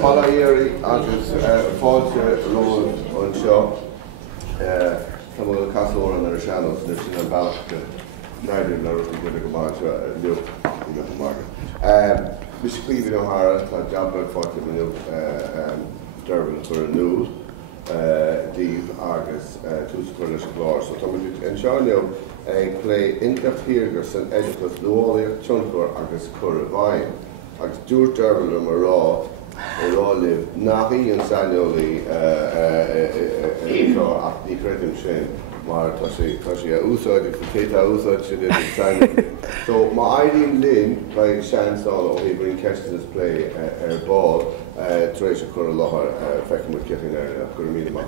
Falairi agus fáilte Rowan an seo tá bhfuil casóir an ar seanos na sin an bailachta naidir na go máte leo go mága. Mis clíomh óthara tá jabbar fáilte miniu Durbin for a nuúl díomh agus túscoir leis glár. So tá an seo leo ag lé incaphíoga san Oidiclas Luálaíocht Tionchar agus Cur a Bhain. Agus dúirt Durbin mar rá liv nahi and sanoli ach ní credim sin mar tá sé úsáid feta úsáid sin san. So má Eileen Lynn by seanáil ó hí brin ceistas play ball éis a chur a láthair feiceann mu ceithín ar chur mína.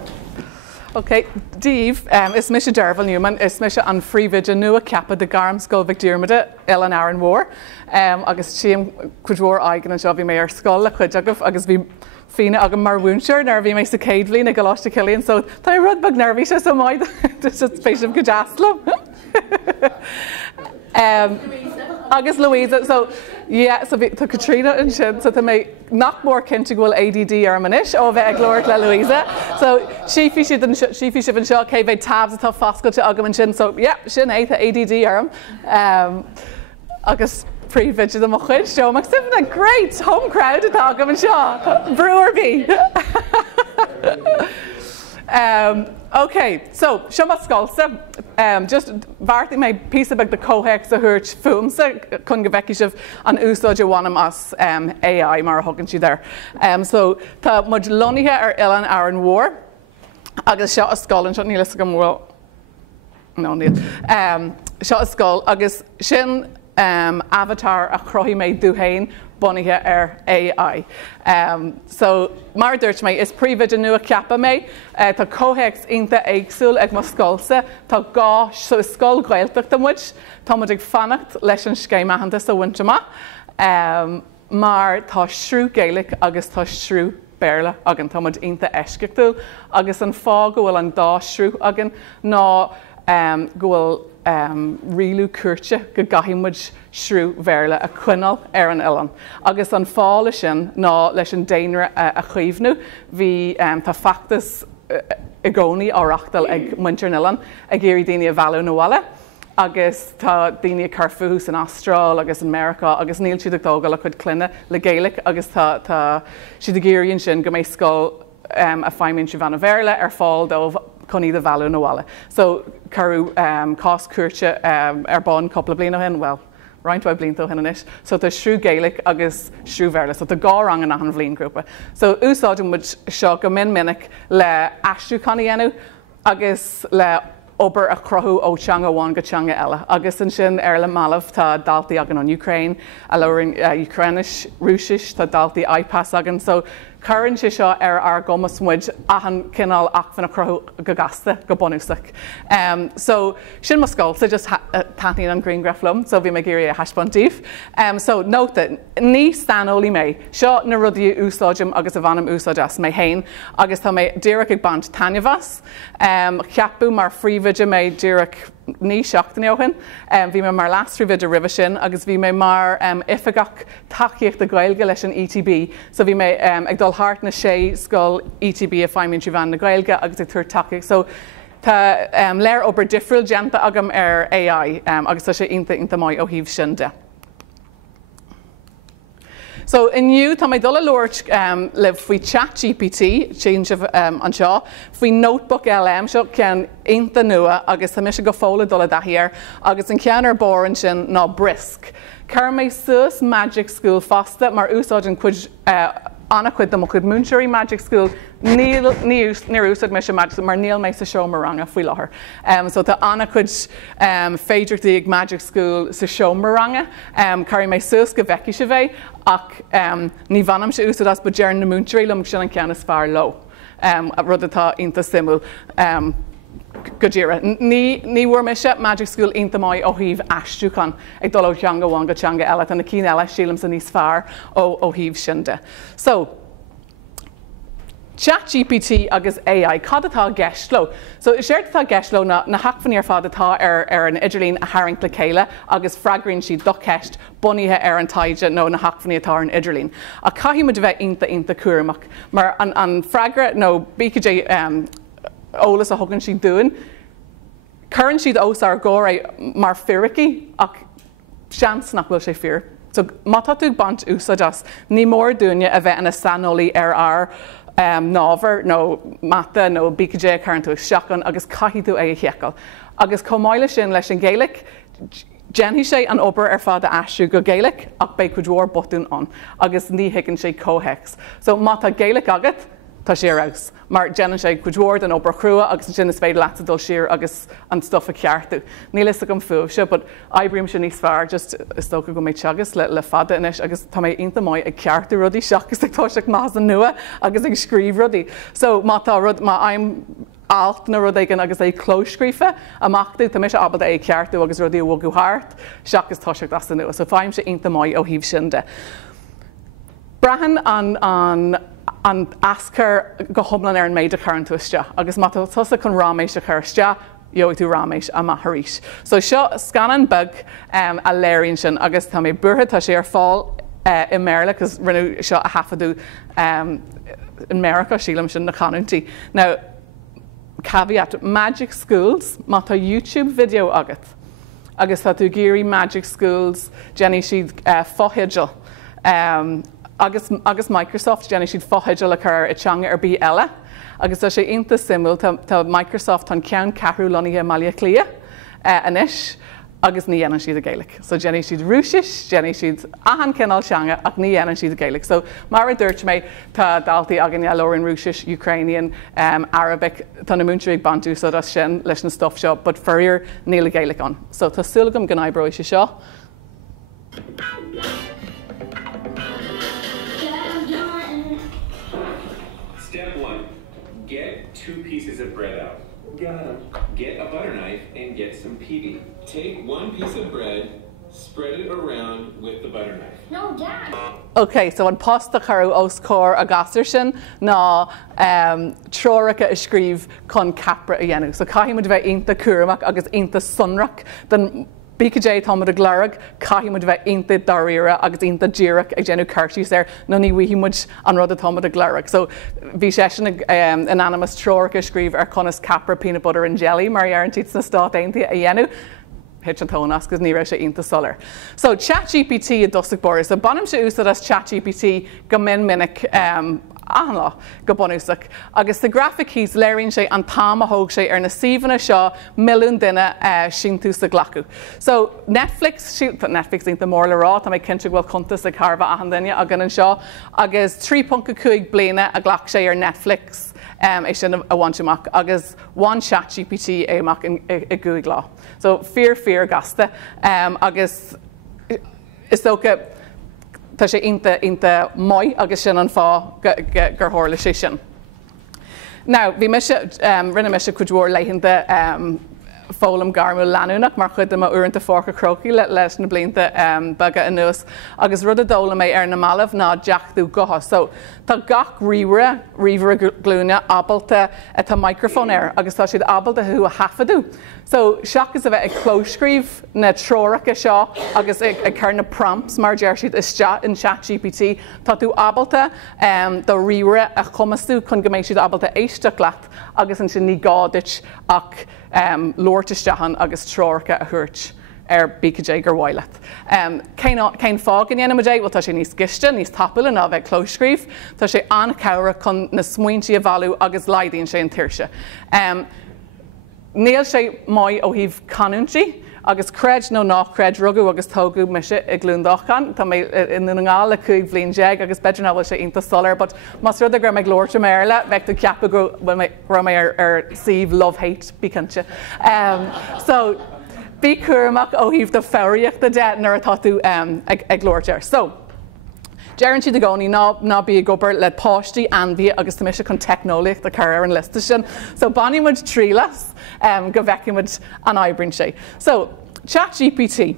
Okay, Dave, is Misha Derval Newman, is Misha an Freevidge nua cappa de Garm Skull Victormida, Ellen Aaron War, agus Chiam Quidwar Eigen and Shabby Mayor Skull, Quidjagov, agus vi Fina agam Marwoonshire, nervy makes a Cadley, Nicolosh to Killian, so I rud bug nervy, so my just a space of Gajaslam. Agus Louisa, so yeah, so to Katrina and Shin, so to make knock more kinchigual ADD Ermanish over Egloric La Louisa. So she fish and shock, hey, they tabs at Fosco to Agam and Shin, so yeah, Shin ate ADD Erm. Agus pre-vidge the Mochid show, Maxim, a great home crowd at Agam and Shaw. Brewerby. Okay, so Shoma Skolsa, just Varti my piece about the cohex a hurch filmsa Kungavekishiv an Usojawanam as AI Mara Hoganchi there. So ta Mudlonia or Ellen Aaron War. Agus shot a skull and shot Nilasagam well. No need. Shot a skull, Agus Shin avatar a crohi made duhain. Bonnihe AI. So mar dúirt mé is príomhid nua ceappa mé tá cóhéics inta éagsúil ag mo scolsa tá gá so scoil gailteachta muid tá muid ag fannacht leis an scéimeachanta sa bhaintama mar tá shrú Gaelic agus tá shrú Béarla agan tá muid inta eisceachtail agus an fá go bhfuil an dá shrú agan ná go bhfuil rilu curte go gahimmuid shrú Béarla a cuinal an Ilan. Agus an fála sin ná leis an déanra a chuomhnú hí tá factas i gcónaí áireachtal ag muintir an Ilan a géirí daoine a bhealú nó bhaile. Agus tá daoine carfús in Austrál agus in America agus níl siad ag dógal a chud cluine le Gaelic agus tá siad a géiríonn sin go méid scoil a feimíonn si bhena Béarla ar fáil dómh Connie the value no walla. So Caru cost curcha bon couple of blino hen well. Right by blinto hen so the shrew Gaelic agus shrew verla so the gorang and a vlean group. So usodum which shock a minmic le ashu conienu agus le ober a crohu o changa wanga changa ella agus and shin erla malav ta dalti agan on Ukraine a lowering Ukrainish Rushish ta dalti iPass agan so current shisha gomas mwij ahan kinal akfan a crohu gagasta go bonusik. So shin muskol so just tanting on green graflum so vi magiri a hashbontif. So note that ni stan oli me shot na rudi usojum agus avanum usojas me hain agus ta me direk band tanyavas chiapu mar free vidja me direk ní seachtain óchan, bhí me mar lastrí vid a ribh sin, agus bhí me mar ifigach taíocht a Gaeilge leis an ETB, so bhí me ag dul hart na sé scoil ETB a feimíonn si bhean na Gaeilge agus ag tuair taíocht. So tá léir obair difriúil genta agam ar AI, agus tá sé inta mai ó híomh sin de. So in you, tá mé dul lort le faoi ChatGPT, change of an seo, faoi notebook LM seo cean inta nua agus tá mis go fóla dul dahir agus an cean ar boran sin ná brisk. Car mé sus Magic School fasta mar úsáid an cuid anna chuid do mo chud Moonshire Magic School níl úsad me se Magic School mar níl méid sa seo maranga faoi láthair. So tá anna chuid féidirtaí ag Magic School sa seo maranga, carí mé sus go bheici se bheith ach ní bhanam se úsad as ba dearan na Moonshire lom sin an cean is fear lo. A rud atá inta simú. Gojira. Ní war me se Magic School inta mai ó híomh astúchan ag dul ó teanga wanga teanga eile an na cí eile sílam san níos fearr ó híomh sin de. So ChatGPT agus AI cad atá gceistló. So séir atá gceistló na hacfaní ar fad atá ar an idirlín a haing le chéile agus fragrann siad do ceist bunithe ar an taide nó na hacfaní atá an idirlín. A caithí muid bheith inta cuaramach, mar an fragra nó bícaé ólas a thugann siad dúin, churann siad os ar ggóra mar firicí ach seans nach bhfuil sé fear. So mátá tú bant úsáideas, ní mór dúine a bheith ina sanolaí ar nábhar nó mata nó bícaé chuann tú seachan agus caithí tú é cheacail. Agus comáile sin leis an Gaelic, déanhí sé an obair ar fad a eisiú go Gaelic ach bé cuidhór botún an, agus ní higann sé cóhex. So mátá Gaelic agat, tá sé raibs. Mar déanann sé cuidhór an obair chrua agus sin is féidir leat dul siar agus an stuff a ceartú. Ní lei go fuh se, but aibríam sin níos fearr just is tócha go méid teagas le fada inis agus tá méid inta maiid ag ceartú rudí seachas ag táiseach más an nua agus ag scríb rudí. So mátá rud má aim alt na rud éigen agus é clóscrífa amachtaí tá mis abal é ceartú agus rudí bhgu háart seachas táiseach as an nua. So fáim sé inta maiid ó híomh sin de. Brahan an ascar go thomlan ar an méid a chuann tú iste, agus má tusa chun ráméis a chuiriste, joigh tú ráméis a maithríis. So seo scanan bug a léironn sin, agus tá mé burtha tá sé ar fáil i Méarla, agus rinne seo a hafadú in America sílam sin na canúntí. Now, caveat, Magic Schools, má tá YouTube video agat, agus tá tú géirí Magic Schools, Jenny siad fóhéidil. Agus Microsoft déanana siad fóhéidil le chur i teanga ar bí eile, agus tá sé inta simú tá Microsoft an ceann ceathrú loníthe maiile clia inis, agus ní dhéanann siad a Gaelic. So déanana siad rúsis, déanana siad ahan cinál teanga ach ní dhéanann siad a Gaelic. So mar a dúirt méid tá daltaí agan leorin rúsis, Ukrainian, Arabic, tá na múntaigh bantu so das sin leis na stuff seo, but forríor níl a Gaelic an. So tá sulagam gan aibreoidh sé seo. Step 1. Get 2 pieces of bread out. Get a butter knife and get some peely. Take 1 piece of bread, spread it around with the butter knife. No, Dad. Okay, so an post a charú os cór a gasar sin ná tróracha a scríb chun capra a dhéanú. So caithí muid bheith inta cuaramach agus inta sunrach den bícaé támad a glarag, caithí muid bheith inta daríire agus inta díireach ag déanú cartíos ar nó ní bhuihí muid an rud a támad a glarag. So bhí sé sin anonymous tróracha a scríb ar conas capra, peanut butter and jelly mar dhearantíid na stát aontaí a dhéanú. Hit an tónas agus ní raibh sé inta solar. So ChatGPT a dosach boris. So banam sé úsad as ChatGPT go minic anla go bonúsach. Agus the graphic keys léironn sé an táim a thóg sé ar na síomhanna seo milliún duine sin tú sa glacu. So Netflix inta mór le rá, tá mé cinnte bhfuil contas a carfa a duine a gan an seo, agus 3.5 bliana a ghlach sé ar Netflix é sin a bhaintteach, agus one ChatGPT éach i gúig lá. So fear gasta, agus is tócha tá sé inta mai agus sin an fá gur tharla sé sin. Now, bhí rinne me se cuidhór leitheanta fólam garmú leanúnach mar chud am uaireanta fórcha crocaí leis na blianta baga anuas, agus rud a dóla mé ar na malamh ná deachú gotha. So tá gach ríomhre glúne abalta tá microphone ar, agus tá siad abalta thu a hafadú. So seachas a bheith ag clóscríb na tróracha seo agus ag chur na prompts mar deir siad isteach in ChatGPT, tá tú abalta do riomhre a chumasú chun go méid siad abalta éisteach leat agus an sin ní gáidit ach lortaisteachan agus tróracha a thuirt ar bícaé gur bhaileat. Céin fág in dhéanamidé, bhil tá sé níos giste, níos tapúla ná bheith clóscríb, tá sé anchara chun na smuointí a bhú agus laidíonn sé an tíirse. Níl sé mai ó híomh canúntí, agus creid nó nachcreid rugú agus tógu meise ag glúndachan, Tá mé in ngáil le chuig bblin deag agus beidir ná bhfuil sé inta solar, but mas rud a gur meid glóirte méile, bheith tú ceappa go bhfuil mé ar síomh love-hate bícante. So, bí cuaramach ó híomh do féiríocht a de nar atá tú ag glóirtear. So, Dearann siad a gcónaí ná bí a gobar le páistí anbhí agus tá mise chun technolaíocht a chur an lista sin. So banimid trílas go bhheicimid an oibbrinn sé. So ChatGPT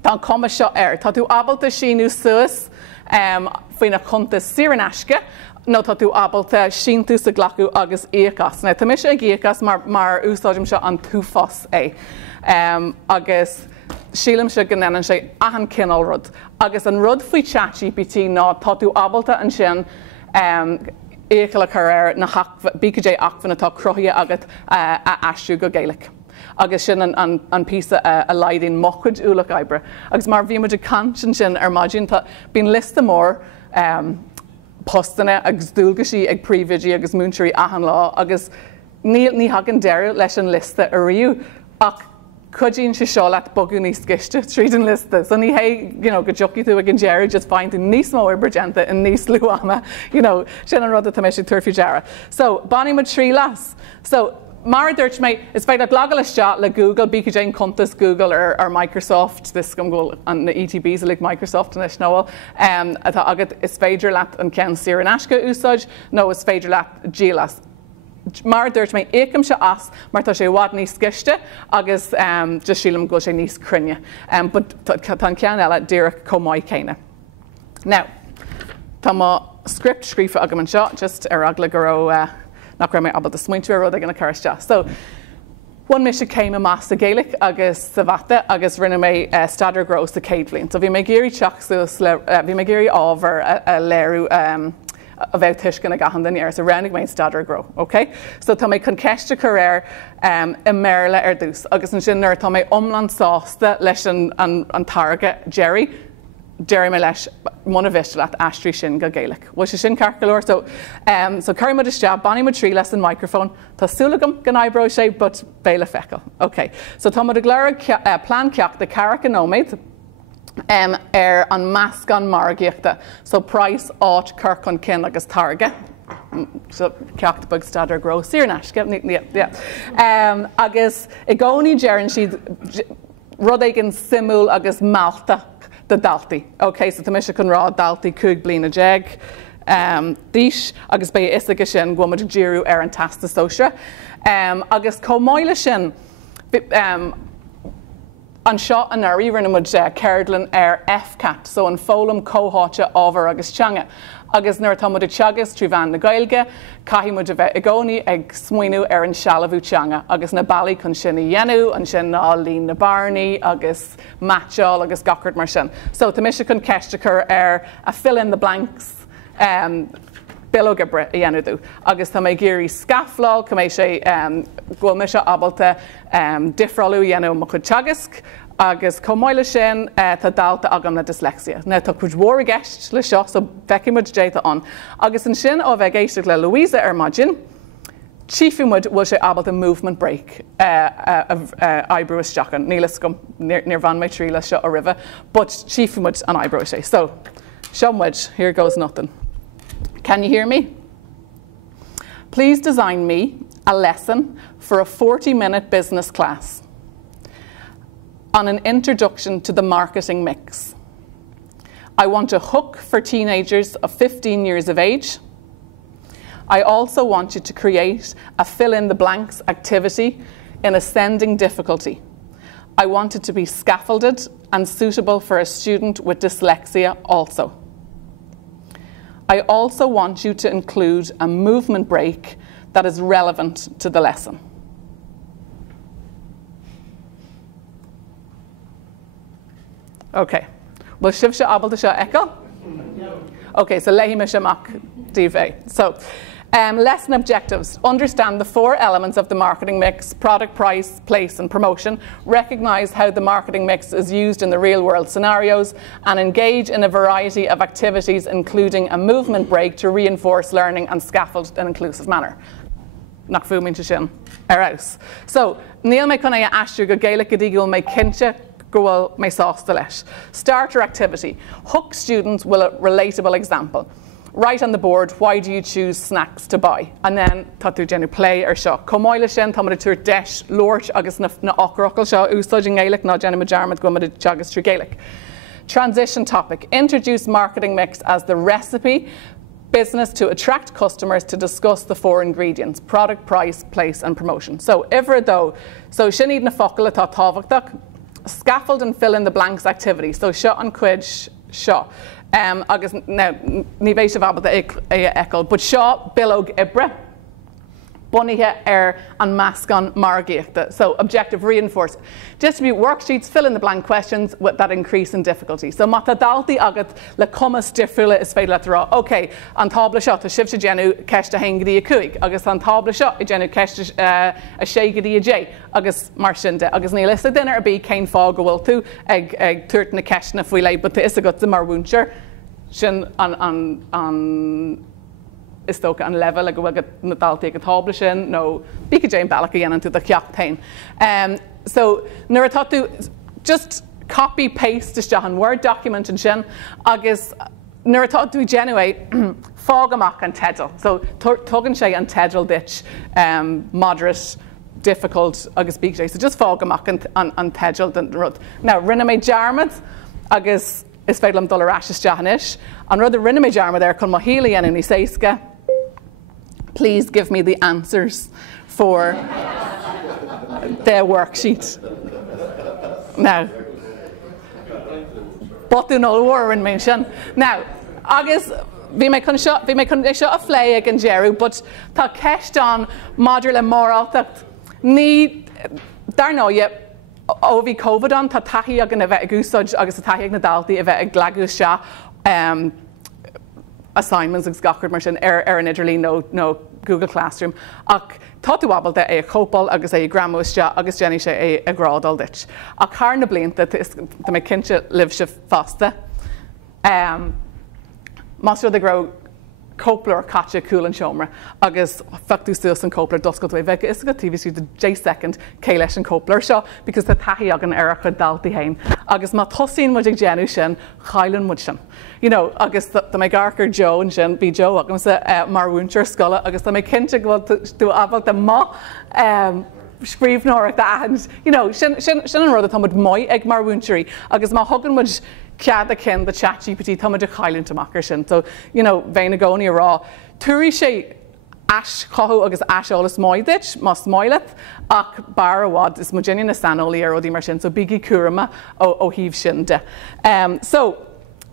tá cuma seo air. Tá tú abalta sinú suas faoin na chunta siar an aisce nó tá tú abalta sin tú sa glacu agus échas. Na tá mis ag échas mar úsáidim seo an tú fos é. Agus sílam se gannéan sé ahan cinál rud. Agus an rud faoi ChatGPT ná tá tú abalta an sin échal a chuir na BKJ achfan atá crothaí agat a astrú go Gaelic. Agus sin an písa a leidín mochuid úlach ibre. Agus mar bhí muidir cantin sin ar maidin tá bín lista mór postanna agus dúlgasí ag príomhidí agus múnteirí ahan lá agus ní hagan deir leis an lista a riú ach chudíonn se seo leat bogu níos giste tríd an lista. So ní hé go joci tú ag an deir just fáin tú níos mó ibrigenta in níos luama sin an rud a taméis turfiú deara. So banní mu trí las. So mar dúirt mé is féidir legaiste le Google BKJ contas Google ar Microsoft this gom go an na ETBs like Microsoft an isnáil atá agad is féidir leat an cean siar an asca úsáid nó is féidir leat dílas. Mar dúirt mé écam se as mar tá sé bhád níos sciiste agus just sílam go sé níos crunne. But tá cean eile díreach comáid céine. Now, tá má script scrífa agam an seo just ar agla go nach raibh mé abal de smuintú rud ag an chuiriste. So, one mission came a master Gaelic agus sa bhata agus rinne mé stadar gro sa céad bhliain. So bhí mé géirí teachsús bhí mé géirí ábhar a léirú a bheith tuiscin a gahan den air, so rennig mé stadar gro, okay? So tá mé chun ceiste chuir i méile ar dús, agus an sin tá mé omlan sásta leis an targa Jerry mé leis mna bhiste leat astrí sin go Gaelic. Bhil sé sin carcalóir, so chuir mud iste, banní mu trí leis an microphone, Tásúlagam gan eibro sé, but béle fecail. Okay, so tá mud a gléir plán ceach de Carrick an nóméid ar an measc an margaíochta, so price áit Kirk an cin agus targa. So ceacht bug stadar gro síirneis, agus I gcónaí dearann siad rud ag an simú agus malta the daltaí. Okay, so tá mis chun rá daltaí 2 bliana jeag díis agus bé isaige sin gomad ddíú ar an tasta sóisre. Agus comáile sin an seo an airí rinne mud Cairdelan ar FCAT, so an fólam cóháite ábhar agus teanga. Agus nuair tá mud teagas trí bhean na Gaeilge, caithí mud a bheith I gcónaí ag smuoinú ar an sealamhú teanga, agus na bailí chun sin I dhéanú, an sin ná lín na barnaí, agus matcheáil agus gacart mar sin. So tá mis chun ceiste chur ar a fill in the blanks bilógabre I dhéanú. Agus tá mé géirí scafláil, chu mé sé ghfuil me se abalta difriúlú dhéanú mo chud teagasc, agus comáile sin tá dalta agam na dyslexia. Na tá chuid mhór gceist le seo, so bheicimid déta an. Agus an sin ó bheith géisteach le Louisa ar maidin, chiefimid bhfuil sé abalta movement break eyebrow isteachchan. Nílas gom níor bhain mé trí le seo a ribh, but chiefimid an eyebrow sé. So, seomid, here goes nothing. Can you hear me? Please design me a lesson for a 40-minute business class on an introduction to the marketing mix. I want a hook for teenagers of 15 years of age. I also want you to create a fill-in-the-blanks activity in ascending difficulty. I want it to be scaffolded and suitable for a student with dyslexia also. I also want you to include a movement break that is relevant to the lesson. Okay. Well, sibh se abalta seo echo? Okay, so leihime seach DV. So, lesson objectives. Understand the 4 elements of the marketing mix: product, price, place, and promotion. Recognize how the marketing mix is used in the real-world scenarios, and engage in a variety of activities, including a movement break to reinforce learning and scaffold an inclusive manner. Nach fuaiminte sin ar aus. So, níl mé chuna aistú go Gaelic go dtí go mé cinse gohfuil mé sásta leis. Starter activity. Hook students with a relatable example. Write on the board, why do you choose snacks to buy? And then tatu genu play or seo. Comáile sin tá tur deis lort agus na ochrachail seo úsáid Gaelic ná genu majarmad go teagas trí Gaelic. Transition topic. Introduce marketing mix as the recipe business to attract customers to discuss the 4 ingredients: product, price, place, and promotion. So ever though, so sin iad na focail atá tábhachtach, scaffold and fill in the blanks activity. So seo an cuid seo. agus ní bhééis se bhabal eicil, but seo bilog ibre. Bunithe an meascán margaíochta. So objective reinforce. Distribute worksheets, fill in the blank questions with that increase in difficulty. So mata daltaí agat le commas difriúla is féidir le rá. Okay, an tabla seo tá sibh genu ceist a hengadí a cuaig, agus an tabla seo I genu ceist a ségadí a dé, agus mar sin de. Agus ní lista duine ar bí céin fá go bhfuil tú ag tuairt na ceist na faoi lei, but is a go mar bhúnseir sin an is tócha an level a go bhfuil na daltaí go tabla sin, nó bícha dé bailach a dhéanaan tú a ceacht tain. So nuair atá tú just copy paste isteach an Word document an sin, agus nuair atá tú genué fág amach an tedal. So tugann sé an tedal dit moderate, difficult agus bícha dé. So just fág amach an tedal den rud. Now rinne mé dearmad agus is féidir am dul arás isteach an rud a rinne mé dearmad ar chun mo híla dhéanaan ní séasca. Please give me the answers for their worksheet. Now, but in all war in mention. Now, agus vi me kun shot a flay ag an Jeru, but tá ceist an module mór that ní dar no ye ó bhí COVID an tá taithí ag an a bheith ag úsáid agus a taithí ag na daltaí a bheith ag glagus se assignments ag scachard mar sin ar an idirlí nó Google Classroom ach tá tú abal de é chopal agus é gramúiste agus déanaí sé é a grádal dit. A car na blianta tá mé cinse libh se fasta. Mas rud a gro coplar caite cool an seomra agus factú suas an coplar doscail é bheith is go tíbhí siú de J second cé leis an coplar seo because tá taithí ag an ar chud daltaí hain. Agus má tosín muid ag déanú sin chailann muid sin. You know, agus tá mé garcar Joe an sin bí Joe agus mar bhúntear scola agus tá mé cinnte go tú abal de má spríomhnóireacht a you know, sin an rud a táid mai ag mar bhúnteirí agus má thugann muid cead a cin de ChatGPT táid a chailann amachar sin. So, you know, bhéin na gcónaí rá túirí sé as chothú agus aseolalas máideit má smáilet ach bar bhád is mo déine na sanolaí ar ódí mar sin, so bíí cuarama ó híomh sin de. So,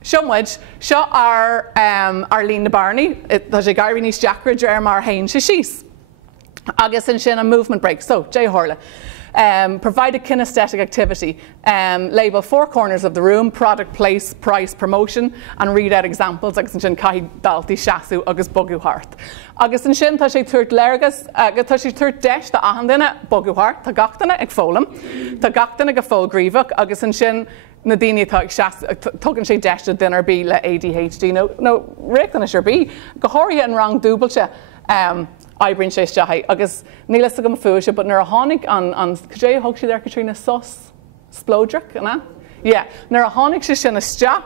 Siomhaid, seo ar Lín na Barnaí, tá sé gairí níos deacrid ar mar hain sé síos. Agus in sin a movement break. So, Jay Horla. Provide a kinesthetic activity. Label 4 corners of the room, product, place, price, promotion, and read out examples agus in sin caithi daltaí seaasú agus bogu hart. Agus in sin tá sé tuairt léirgus, tá sé tuairt deis tá ahan duine bogu hart, tá gachtainna ag fólam, tá gachtainna go fógríomhach agus in sin na daine tugann sé deiste duine bí le ADHD. No réachtainna sé bí, go háirithe an rang dúbailte Ibrin sé isteach agus nílas go fuise, but nar a tháinig an cé thug siad ar Katrina sos splódrach yna? Yeah, nar a tháinig sé sin isteach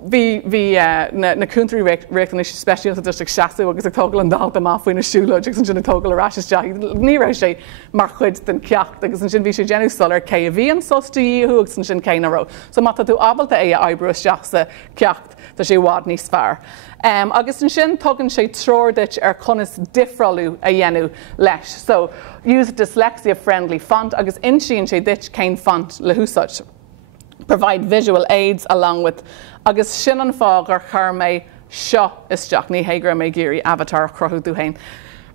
Bhí na country réachtainna speisialta dus ag seaasú agus ag tógal an dalta má faoin na siúla agus an sin tógal arás isteach. Ní raibh sé mar chuid den ceacht agus an sin bhí sé genú solar cé a bhí an sostaíú agus an sin cé na ró. So má tú abalta é a ebrú isteach sa ceacht tá sé bhád níos fearr. Agus an sin tugann sé tródait ar conas difriúlú a dhéanú leis. So use a dyslexia-friendly font agus insíonn sé dit céin font le húsáid. Provide visual aids along with agus sin an fág ar chur mé seo isteach ní héigear mé géirí avatar crothú tú hain.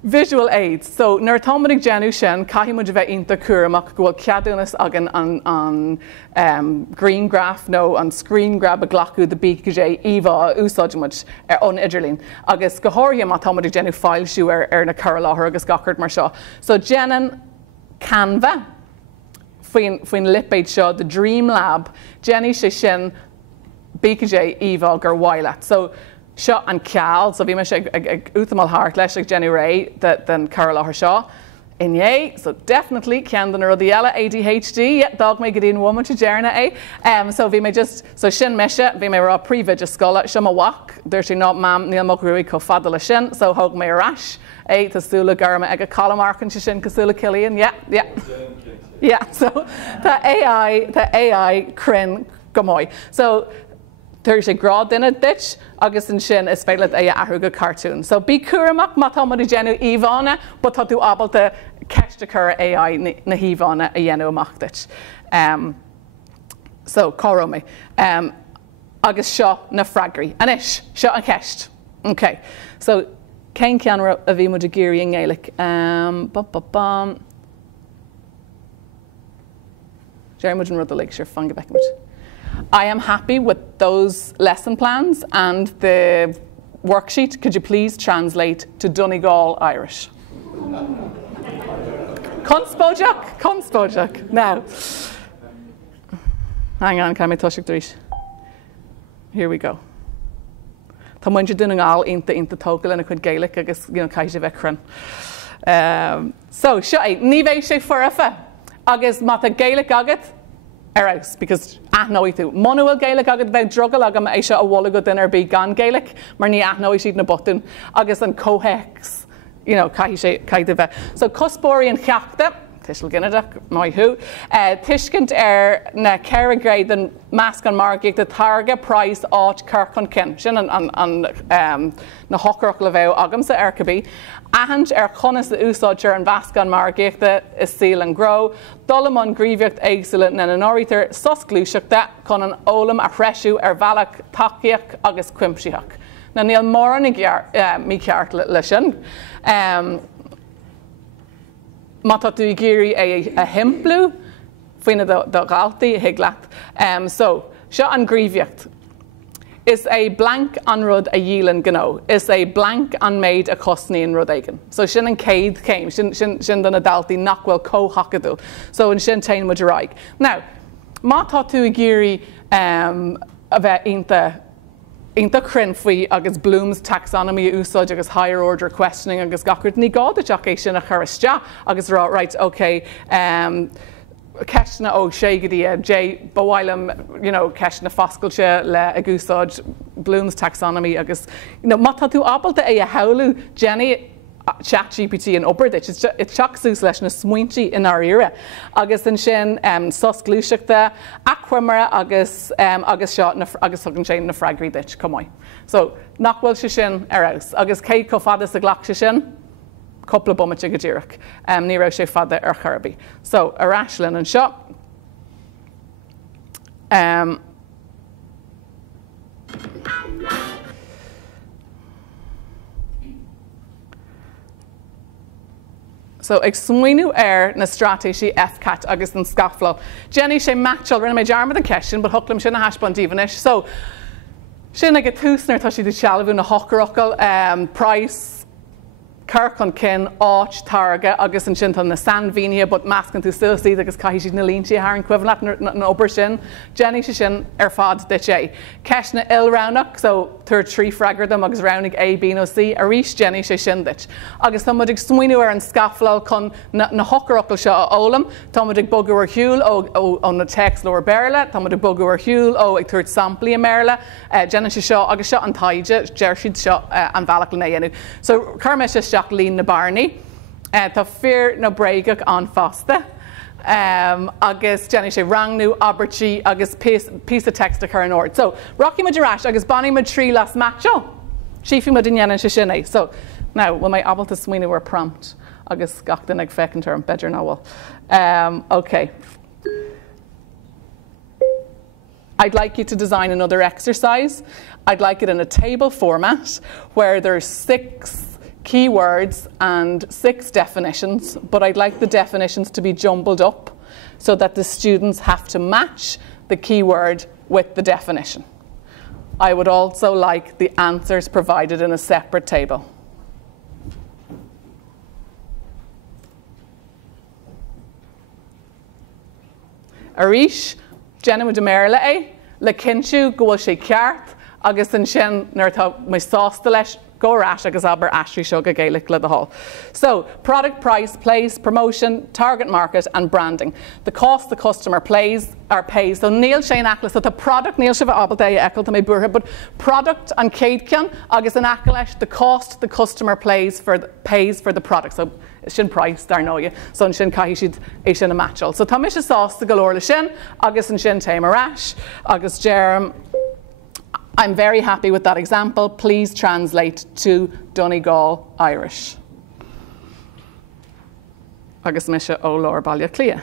Visual aids. So nuair támaigh genú sin caithimid a bheith ionta cuaramach go bhfuil ceadúnas agan an green graph nó an screen grab a ghlacu de bí go sé íomh úsáidmuid ar ón idirlín. Agus go háirithe má támaigh genú fáilsiú ar na chur láthair agus gachard mar seo. So Jenan Canva faoin lipéid seo, the Dream Lab, Jenny sé sin bícha sé íomh gur bhhaile. So seo an ceall, so bhí me sé ag útamal thart leis ag Jenny Ray den chur láthair seo. Inné, so definitely cean den rudí eile ADHD, dog mé go dtíon woman to dearna é. So bhí me just, so sin meise, bhí me rá príomid a scola, seo má wach, dúir sé ná mam níl mo ruúí co fada le sin, so thug mé arás, tásúla garma ag a calamarcan se sin cosúla cilíonn, yeah, so the AI crin gomoy. So there's a grad in it ditch, agus in sin is féile é athruga cartoon. So bí cuaramach má támaidí genú íomhána, but tá tú abalta ceiste chur AI na híomhána a dhéanú amach dit. So chorómé. agus seo na fragri. Anis, seo an ceist. Okay, so cén ceanra a bhí muid a géirí in Gaelic. Jerry muid an rud a leig sure fun go back. I am happy with those lesson plans and the worksheet. Could you please translate to Donegal Irish? Conspóideach. Now, hang on, can I touch it? Here we go. Tá muid dún ngáil inta tócail in a chud Gaelic agus caiise bheithcran. So, seo ní bhéh sé forafa agus má a Gaelic agat aus, because aithnoí tú. Manuel Gaelic agad bheith drogal agam é seo a bhla go duine ar bí gan Gaelic, mar ní aithnoí siad na botún agus an cóhex, caiide bheith. So, cospóirí an cheachta, Tischel Ginnedag, mai hu. Tischkent na Cara grade than mask and margig the target price out Kirkon Kin. Shin an na hocker leveo agams erkabi. Ahant conas the usodger and vaskan margig the is seal and grow. Dolomon grievect excellent and an oriter sosklushak that con an olam a freshu valak takiak agus quimpshiak. Na Neil Moranig mi kiart lishan. Mata tú géirí a himplu, faoine do galtaí higlaat. So, seo an gríomhaíocht. Is a blank an rud a dílan gno. Is a blank an méid a cosnaí an rud aigen. So, sin an céad céim, sin don a daltaí nachhfuil cóhacadú. So, an sin tain muid raig. Now, mata tú géirí a bheith Inta crin faoi agus Bloom's taxonomy úsáid agus higher order questioning agus gacurt ní gáda teach é sin a churistea agus rá right, okay, ceisna ó ségadí J bhailim, ceisna foscailte le a gúsáid Bloom's taxonomy agus, mata tú abalta é a haulu Jenny ChatGPT an operdit. It's chaksús leis na smuintí in our era. Agus an sin sosglúiseachta, aquamara agus seo agus thugann sé na fragri dit, comoi. So, nachhfuil se sin aus. Agus cé có fada sa glach se sin, coppla bomate go ddíireach. Ní raibh sé fada ar churbi. So, arashlin an seo. So, ag smuoinú na stratéisi FCAT agus an scaflo. Jenny sé matchal rinne méid armad an ceisisin, but thuclam sin na haispan dívanis. So, sin ag a túsnar tá si do sealbhú na hocarocail price Kirkon Kin áit targa agus an sin na Sanvinia, but mascan tú silsaí agus caiisi na línti haar an cuivanat na obair sin. Jenny sé sin fad de sé. Ceis na ilránach, so tur trí fragardam agus raunig A, B, no C, a rís Jenny sé sin dit. Agus tá mudig smuoinú ar an scaflal con na hocarocail seo a ólam, tá mudig bogu ar hiúl ó na text lower berla, tá mudig bogu ar hiúl ó ag tuairt samplaí a merla, Jenny sé seo agus seo an taide, jeirsiad seo an bhealach le néanú. So, chuirme sé Lín na Barney, tá fear na breigach an fasta, agus Jenny sé rangnú abertí agus piece of text a chur an ord. So, Rocky Madarash agus Bonnie Madri las macho, Chiefy Madinyan se sinné. So, now, will my able to smuoinú ar prompt agus gachtan ag fecin term, better now. Okay. I'd like you to design another exercise. I'd like it in a table format where there's 6 keywords and 6 definitions, but I'd like the definitions to be jumbled up so that the students have to match the keyword with the definition. I would also like the answers provided in a separate table. Arish, Jenna de Merle, le kinchu goal she ceart, agus an sin nertha my sásta leis go rash agus aber ashri shoga Gaelic le the hall. So, product, price, place, promotion, target market and branding. The cost the customer pays. So Neil Shane Ackles, so the product Neil Shiva Abelday Eckle to my burha, but product and Cadecan agus an Ackles, the cost the customer pays for the product. So shin price dar know you. So shin kahishid shin a matchal. So Tamish sauce the galore shin, agus and shin tamarash, agus Jerem. I'm very happy with that example. Please translate to Donegal Irish. Agus misha o lor balia clia.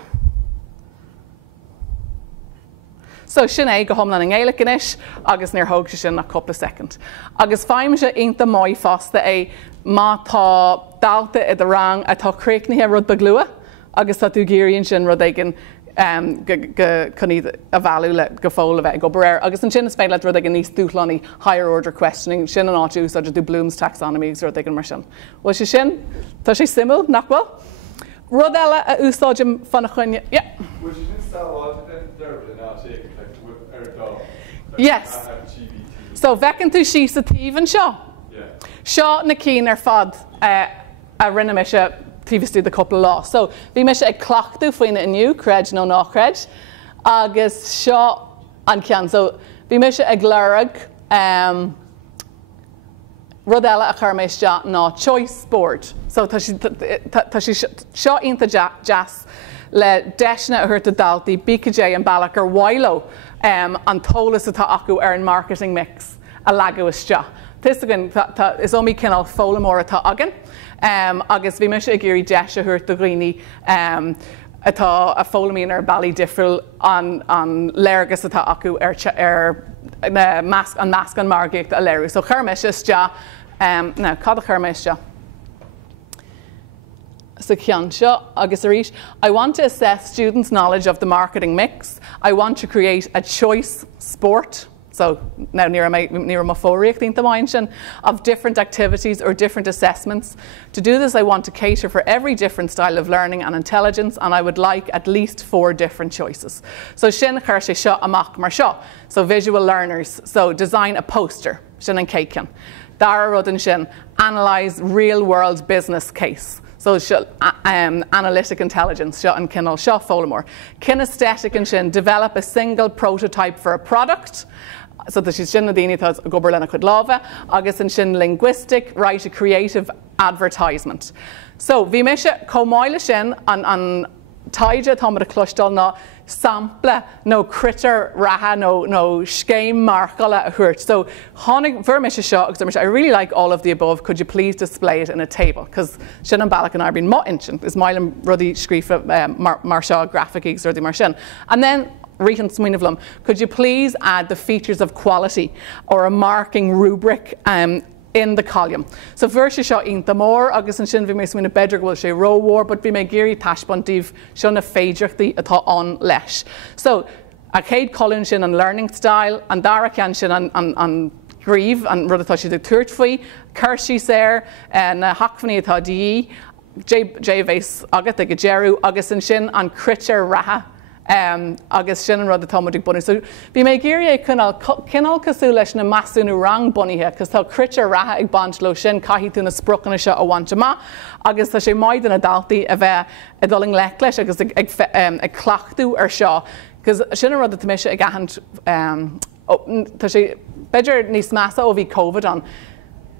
So sin é go homlan an éile inis, agus níor thóg sin na couple second. Agus feim se inta mói fásta é má tá dalta I do rang atá créicnithe rud beglua, agus tá tú géiríonn sin rud éigen chuní a bhú le go fóla bheith go breir. Agus an sin is féile rud an níos dúchlannaí higher order questioning, sin an áú so do Bloom's taxonomies rud an mar sin. Bhil sé sin? Tá sé simú nachfuil? Rud eile a úsáidim fanna chuine. Was you just saw there now take with our dog? Yes. So vecin tú sí sa tíhan seo? Seo na cín ar fad a rinne me se tíhistú de couple lá. So bhí me se ag clachtú faoine inniu, creid nó náchreid, agus seo an cean. So bhí me se ag lerag rud eile a chuirméiste ná choice board. So tá sí seo ionta jazz le deisna a thuirta daltaí BKJ an bailach ar wailo an tólas atá acu ar an marketing mix a leagadh isteach. Tuiscin is ómí cinál fólamór atá agan, agus bhí meise ag géirí deis a thuirt doghine atá a fólamín ar bailí difriúil an léirgus atá acu ar an measc an margaíocht a léirú. So chuirméis iste, no, cad a chuirméis iste. So Kiansha, agus Arish, I want to assess students' knowledge of the marketing mix. I want to create a choice sport. So now near my of different activities or different assessments. To do this, I want to cater for every different style of learning and intelligence, and I would like at least 4 different choices. So shin chuir seo amach mar seo. So visual learners. So design a poster. Shin and Caken. Dara rud an shin. Analyze real world business case. So analytic intelligence, seo an cinnal seo fólamór. Kinesthetic and shin, develop a single prototype for a product. So that she's sin na daoine tá gobar lena chud lábha, agus an sin linguistic, write a creative advertisement. So bhí me se comáile sin an taide tá mar a clúisteáil ná sampla nó critter ratha nó scéim marcala a thuirt. So tháinig bhir me se seo agus I really like all of the above. Could you please display it in a table? Because sin an bailach an arbín má insin is mailim rudí scrífa mar seo graphics rudí mar sin. And then Rihan Sminavlum, could you please add the features of quality or a marking rubric in the column? So verse shot in the more agus an sin vi me swin a bedrig will she row war, but vi me geri tashbuntiv shun a fadrachti atá on lesh. So a cade colin shin an learning style and dara can shin an grieve and rudder touch the third fee, Kershi there and hakfani atá di J vase agat the geru agus an shin an critter raha. Agus sin an rud atá mudig bunny. So bhí mé géirí cinál cosú leis na masúnú rang bunithe, cos tá critter ratha ag bant lo sin caithí tú na sprucanna seo a bhainte má, agus tá sé maid an adaltaí a bheith a dulling lech leis agus ag clachtú ar seo, cos sin an rud atá mise ag ahant tá sé beidir níos measa ó bhí COVID an.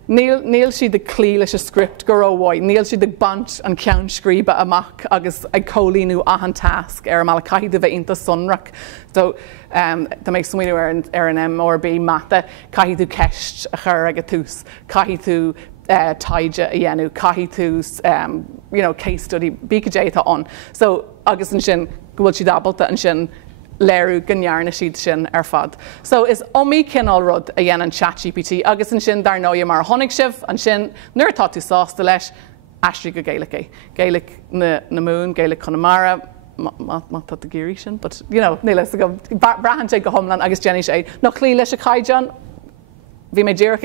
Níl si de clí leis a script go róháid, níl si de bant an ceann scríba amach agus ag cólínú ahan task ar mal caithí de bheith inta sunrach. So tá méid smuoinú ar an MRB mata, caithí tú ceist a chur ag a tús, caithí tú taide a dhéanú, caithí tú case study, BKJ tá on. So agus an sin bhfuil si dabalta an sin léirú gnearna siad sin ar fad. So is omí cinál rud a dhéanaan ChatGPT agus an sin dar nóia mar tháinig sibh an sin nuair atá tú sásta leis aistrí go Gaelic é. Gaelic na mún, Gaelic Connemara, má tá a géirí sin, but nílas go brahan sé go thomlan agus Jenny sé. nó clí leis a caiideán, bhí mé ddíireach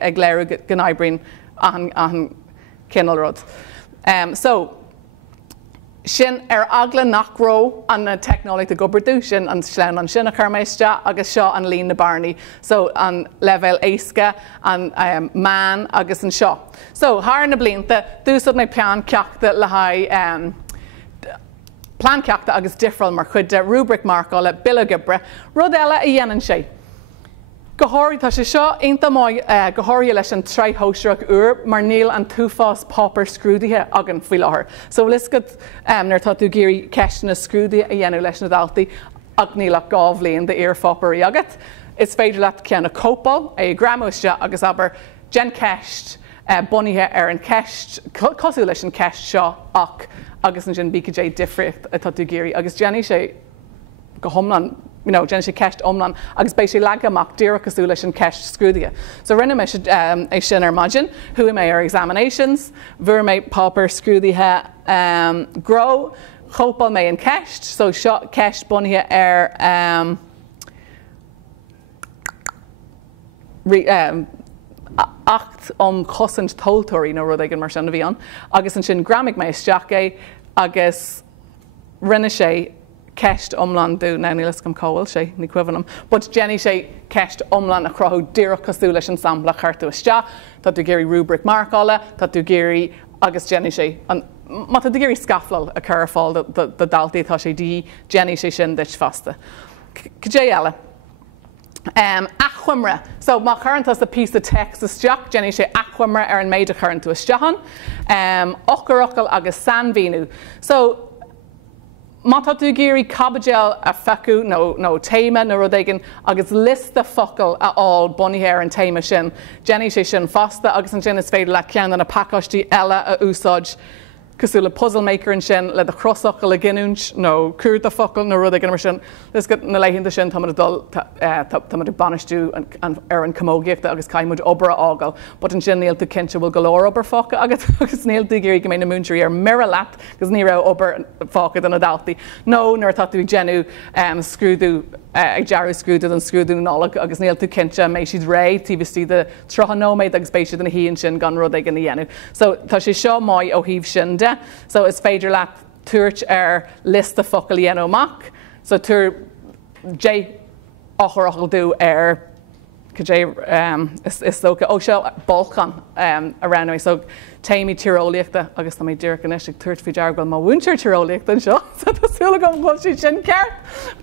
ag léirú go n-aibrín an cinál rud. So sin agla nachró an technolic go goberú sin an slean an sin a chuirméiste agus seo an líon na barnaí. So an level éisce an man agus an seo. So thar na blianta dúsad mé pean ceachta le haid plan ceachta agus difriúil mar chuide rubric marcála bilegibre rud eile a dhéanaan sé. Gohóirí tá sé seo inta gohóirí leis an tríthóiseach uair mar níl an túfás popper scrúdaithe agan faoi láthair. So liscad nar tá tú géirí ceist na scrúdaí a dhéanú leis na daltaí ag níl ach gábhlíonn de ar fopperí agat. Is féidir leat ceanna cópáil é gramúiste agus aber gen ceist bunithe ar an ceist cosú leis an ceist seo ach agus an sin BKJ difricht atá tú géirí agus Jenny sé go thomlan Jenny sé ceist omlan, agus bei sé lega amach díra cosú leis an ceist scrúdia. So rinne me é sin ar margin, hui mé ar examinations, bhur mé pauper scrúdathe grow, chopal mé an ceist, so seo ceist bunithe ar acht chosint toltóirí nó rud ag an mar sin bhíon, agus an sin gramig mé isteach é, agus rinne sé ceist omlan dú na nílas gom cóil sé ní cuihanam, but Jenny sé ceist omlan a crothú díra cosú leis an sampla chuirtú isteach, tá tú géirí rubric marcála, tá tú géirí agus Jenny sé má tá géirí scaflal a chur fáil de daltaí tá sé dí Jenny sé sin deit fasta. Cé eile. Achhuimre. So má chuantas a piece of text isteach, Jenny sé achhuimre ar an méid a chuirtú isteachan, ochar agus sanmhíú. So má tá tú géirí cabbageal a fecu nó téime nó rud éigean agus lista focail aáil bunithe ar an téime sin. Jenny sé sin fasta agus an sin is féidir le cean na pacáistí eile a úsáid cosú le puzzle maker an sin le a crossochail le ginúnt nó cuairta focail nó rud éigean mar sin. Lis go na leihinnta sin tá dul tá banistú ar an commógiaachta agus caiimúid obair ágal, but an sin níl tú cinnte bhfuil golóir obair fáca agus níl tú géirí go mé na múnteirí ar mira leat gus ní rah obair fáca don na daltaí. nó nuair tá tú genú scrúdú ag dearú scrúdú an scrúdú nála agus níl tú cinnte mééis siad ré tíbhtí de trochanóméid agus spéisiad an híonn sin gan rud ag an dhéanú. So tá sé seo mai ó híomh sin de, so is féidir leat tuairt ar lista focail dhéanamach, so tuair J ochar dú ar is soca ó seo bolchan around so téimi tiróliaachta agus tá mé dúir gan eiste tuairt fao deargail má bhaintear tiróliaachta an seo, so tásúla go bhil si sin ceart,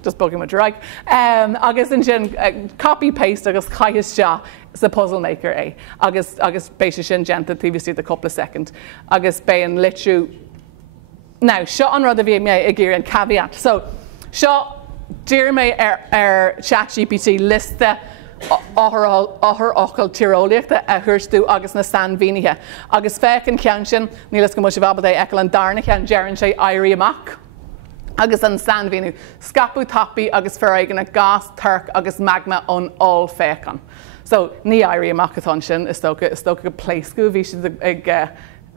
just bogim me draig. Agus an sin copy-paste agus caiiste sa puzzle maker é, agus béise sin genta tíbhí a couple of second, agus bé an litú. Now, seo an rud a bhí mé ag ggéir an caveat. So, seo dír mé ar ChatGPT lista áthar ocail tiróliaachta a thuirstú agus na sanmhíithe. Agus fécinn ceann sin, nílas go mu bhbal é eil an darna cean dearann sé éirí amach. Agus an sanmhíú, scapú tapaí agus fear na gas, turc agus magma ón áil féchan. So, ní éirí amach atá sin is tócha go pléiscú bhí si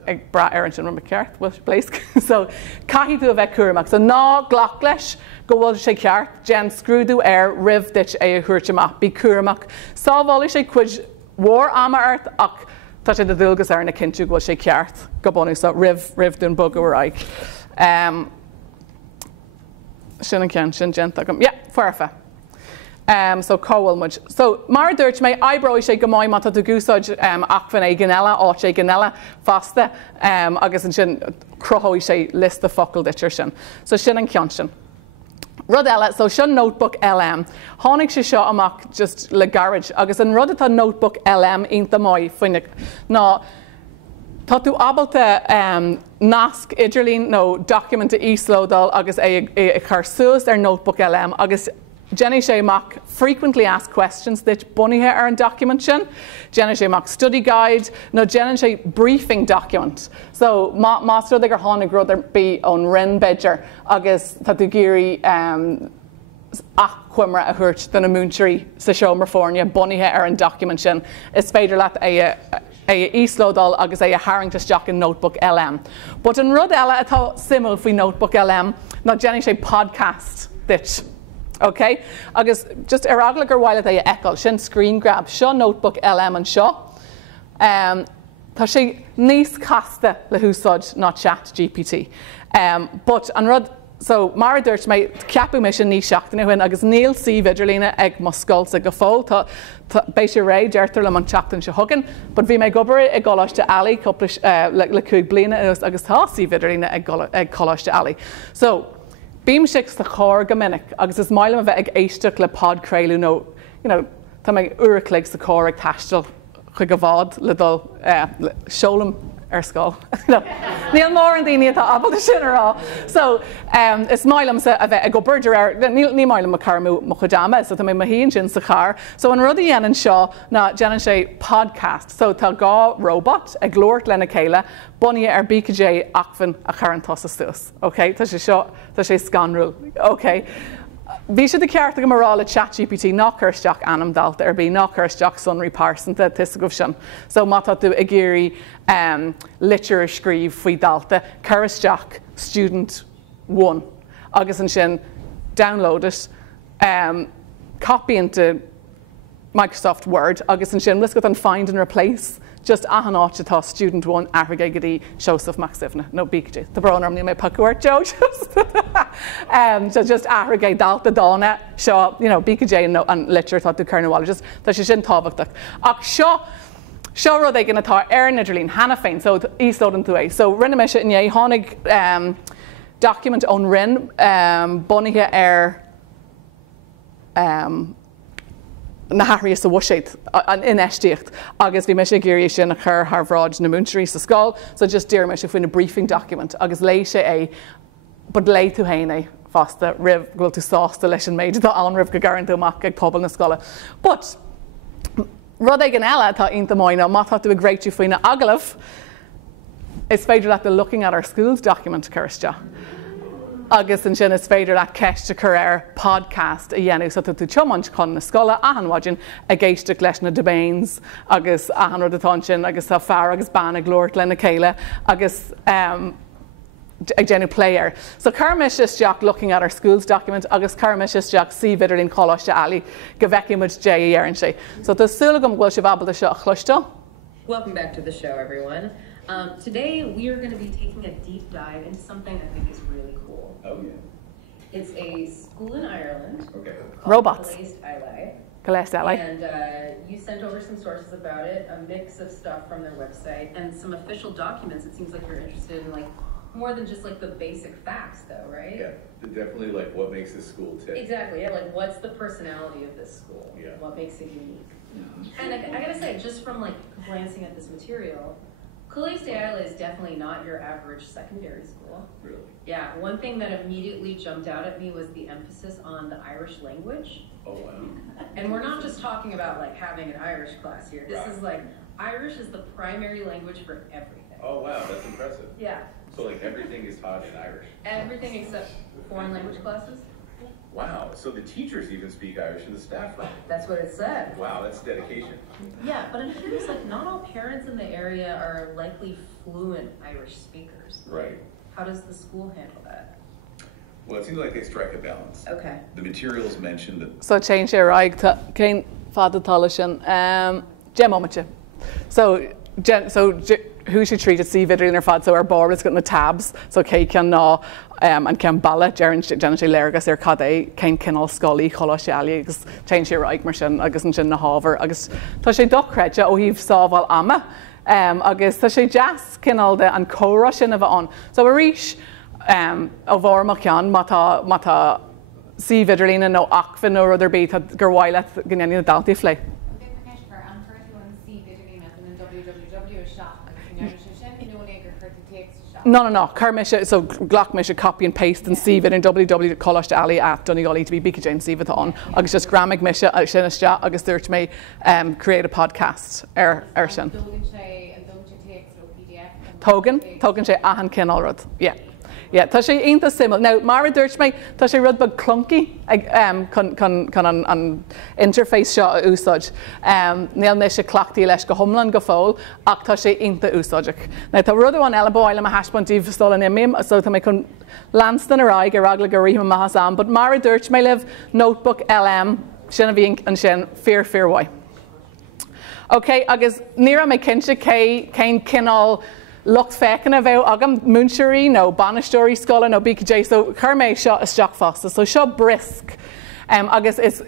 ag bra ar an sin rum ceart bhfuil pléisc. So, caithí tú a bheith cuaach. So, ná ghlach leis go bhfuil sé ceart, gen scrúdú ar rih dit é a thuirteach, bí cuaach. Sábhála sé cuid mhór ama art ach tá sé de dúgus ar na cinú bhfuil sé ceart go bonú so rih dún bog óráig. Sin an cean sin genta gom. Yeah, fuarfa. So cóhfuil muid. So mar dúirt mé eibreoidh sé go mbeidh mata do gúsáid achfan é ganile áit sé ganile fasta agus an sin crothóidh sé lista focail ditir sin. So sin an cean sin. Rud eile, so sin notebook LM. Tháinig sé seo amach just le garage agus an rud atá notebook LM ionta maiid faoine ná tá tú abalta nasc idirlín nó documenta íslódal agus é chur suas ar notebook LM agus Jenny sé amach frequently asked questions that bunithe ar an document sin. Jenny sé amach study guide, no Jenny sé briefing document. So mástro ag ar tháinig rud ar bí ón rin beidir agus tá tú géirí achhuimre a thuirt den na múnteirí sa seo mar fórne bunithe ar an document sin. Is féidir leat é íslódal agus é a haingtasteach in notebook LM. But an rud eile atá simú faoi notebook LM, ná Jenny sé podcast dit. Okay? Agus just ar agla gur bhhaile é eáil sin screen grab seo notebook LM an seo. Tá sé níos casta le húsáid ná ChatGPT. But an rud so mar dúirt mé ceapú mé sin níos seachtainna chuin agus níl sí idirlína ag mo scoilsa go fóil tá béis sé ré deirtar le an teachtain se thugan, but bhí mé gobar ag gáiste ealaí le cúig bliana agus tá sí idirlína ag choláiste ealaí. So bím six the chóir go minic, agus is maiile a bheith ag éisteach le podcréilú nó, tá mé uiriclaigh sa chóir ag taistil chuig go bhád le dul seolam ar scáil. Níl mór an daoine atá abalta sin ará. So is mailam a bheith ag go burdir ar, ní mailam a carmú mo chudáma, so tá mé híonn sin sa char. So an rud a dhéanann seo ná déanann sé podcast. So tá gá robot ag glóirt lena chéile, bunaithe ar BKJ achfan a charann tosa suas. Okay? Tá sé scanrúil. Okay? Bhí sé de ceart go marrá le ChatGPT nach chuirteach anam dalta bí nach chuirteach sunraí pásanta tusa go sin. So mátá tú ag géirí litir scríb faoi dalta chuirteach student 1 agus an sin download it, copy into Microsoft Word agus an sin go an find and replace just ahan áitetá student 1 airgé go dtí Seosamh Mac Sibhna nó bíide. Tá bránarm ní mé pacuir Joe. So just airgé dalta dána seo, bíide nó an litir tá tú chuirnháil, just tá sé sin tábhachtach. Ach seo rud é gannatá ar na Idirlín hena féin, so ísódan tú é. So rinne me se in é tháinig document ón rin bunithe ar na Harry sa bhuiséid in eisteocht agus bhí me sé géirí sin a chur Harvard na múntarí sa scáil, so just dear me se faoin na briefing document agus lei sé é bud lei tú héna fásta rih ghfuil tú sásta leis an méid tá an rih go garan tú amach ag pobl na scála. But rud ag an eile tá inta máine mátá tú ag réitú faoine agalah is féidir le looking at our schools document chuirste. Agus an sin is féidir le ceiste chur ar podcast a dhéanú so tú teomhaint chun na scola ahanhaidin a ggéisteach leis na domains agus ahan rud atá sin agus tá fear agus banna glóirt le na céile agus ag déanú player. So chuirmis is Jack looking at our schools document agus chuirmis is Jack sí vididirlín choláiste ealaí go bhheicimiid dé ar an sé. So tá súlagam ghfuil sé bhabal seo a chluiste. Welcome back to the show, everyone. Today we are going to be taking a deep dive into something I think is really cool. Oh, yeah. It's a school in Ireland. Okay. Robots. Glaced Ally. And you sent over some sources about it, a mix of stuff from their website, and some official documents. It seems like you're interested in more than just the basic facts, though, right? Yeah, definitely what makes this school tick. Exactly. Yeah, what's the personality of this school? Yeah. What makes it unique? Mm-hmm. And I gotta say, just from glancing at this material, Coolidge Isle is definitely not your average secondary school. Really? Yeah, one thing that immediately jumped out at me was the emphasis on the Irish language. Oh, wow. And we're not just talking about having an Irish class here. This is Irish is the primary language for everything. Oh, wow, that's impressive. Yeah. So everything is taught in Irish? Everything except foreign language classes. Wow, so the teachers even speak Irish in the staff room. That's what it said. Wow, that's dedication. Yeah, but I'm curious, not all parents in the area are likely fluent Irish speakers. Right. How does the school handle that? Well, it seems like they strike a balance. Okay. The materials mentioned that... So change your right to Kane Father Tolishan. Gem Omache. So who should treat it see video in her fad so our board is got the tabs so Kay can ná and can balla Jaren Jennifer Lergas er cadé Kane Kinnell Scully Cholas Ali agus change your right marsin agus an sin na Haver agus tá sé docreja ó híh sábhal ama agus tá sé jazz Kinnell de an córa sin a bheith an so a ríis ó bhharrma ceann mata sí vidirlína nó achfin nó ruidir bí gur bhhaile gnéanana daltaí flé. No. Carmisha, so Glockmisha copy and paste and see it in www.colashalley@Donegal.be Jane see it on. Agus just grammig misha shinasha agus search me create a podcast sin. Togan sé ahan Kinnell Yeah, tá sé inta simil. Now, Mara dúirt mé, tá sé rud bag clunky chun an interface seo a úsáid. Níl mé sé clachtaí leis go thomlan go fóil, ach tá sé inta úsáideach. Now, tá rud amháin eile báil am a haispointíh stola nimim, so tá mé chun lanstan aráig ar ragla go ríthe mahas am, but Mara dúirt mé libh notebook LM sin a bhí an sin fear Okay, agus níra mé cinse cé Kinnell Look fecin a bheith agam múnseí nó banaisteoirí scola nó BKJ, so chur méid seo isteach fásta, so seo brisk. Agus is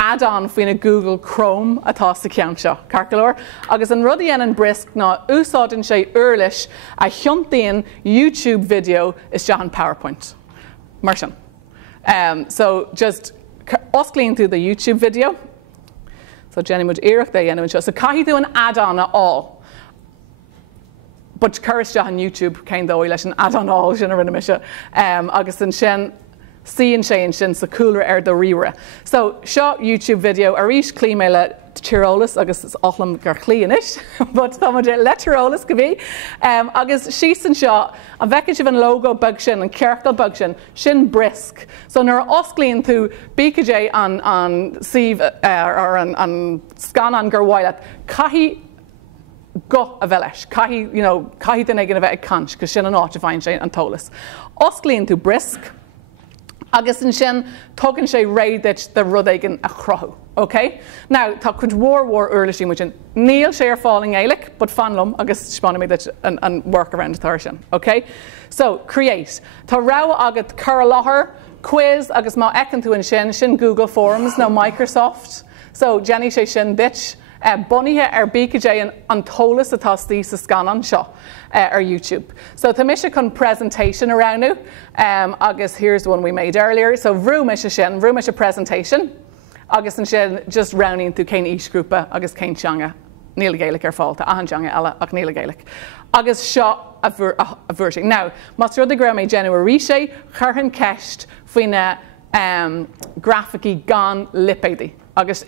add-on faoin Google Chrome atá sa ceann seo, carcalóir. Agus an rudí an brisk ná úsáidann sé uirlis a thiontaíonn YouTube video is deahan PowerPoint. Mar sin. So just osclaíonn tú the YouTube video. So Jenny muid iireach é dhéanamh seo. So caithí tú an add-on a all. But curse on YouTube came though leis an add-on all sin a rinne mise agus an sin sí an sé sin sa cooler do rire. So seo YouTube video a rís clíméile Tyrolas agus is ochlam gur chlíanis, but tá le Tyrolas go bhí. Agus síos an seo, a bheice si an logo bug sin, an cearcail bug sin brisk. So nuair osclaíonn tú BKJ an sieve or an scan an gur bhhaile, caithí go a bheith leis, caithí den ag an bheith ag cant, cos sin an áit a bhain sé an tolas. Osclaíonn tú brisk, agus an sin tugann sé réidit de rud éigean a chrothú. Okay? Now, tá chud war urlaisí mu sin. Níl sé ar fáling éileach, but fanlum agus spána mé an work around the sin. Okay? So, create. Tá rá agat cur láthair, quiz agus má ecan tú an sin Google Forms nó Microsoft. So, Jenny sé sin bit. Bunithe ar BKJ an tolas atá tí sa scanan seo ar YouTube. So tá mise chun presentation around nu, agus here's one we made earlier. So bhrú mise a presentation, agus an sin just rounding tú céin isgrúpa agus céin teanga níl Gaelic ar fáilta, ahan teanga eile ach níl Gaelic. Agus seo a bhuirting. Now, mas rud a gra mé genú a rísé, churthan ceist faoine graficí gan lipéidí, agus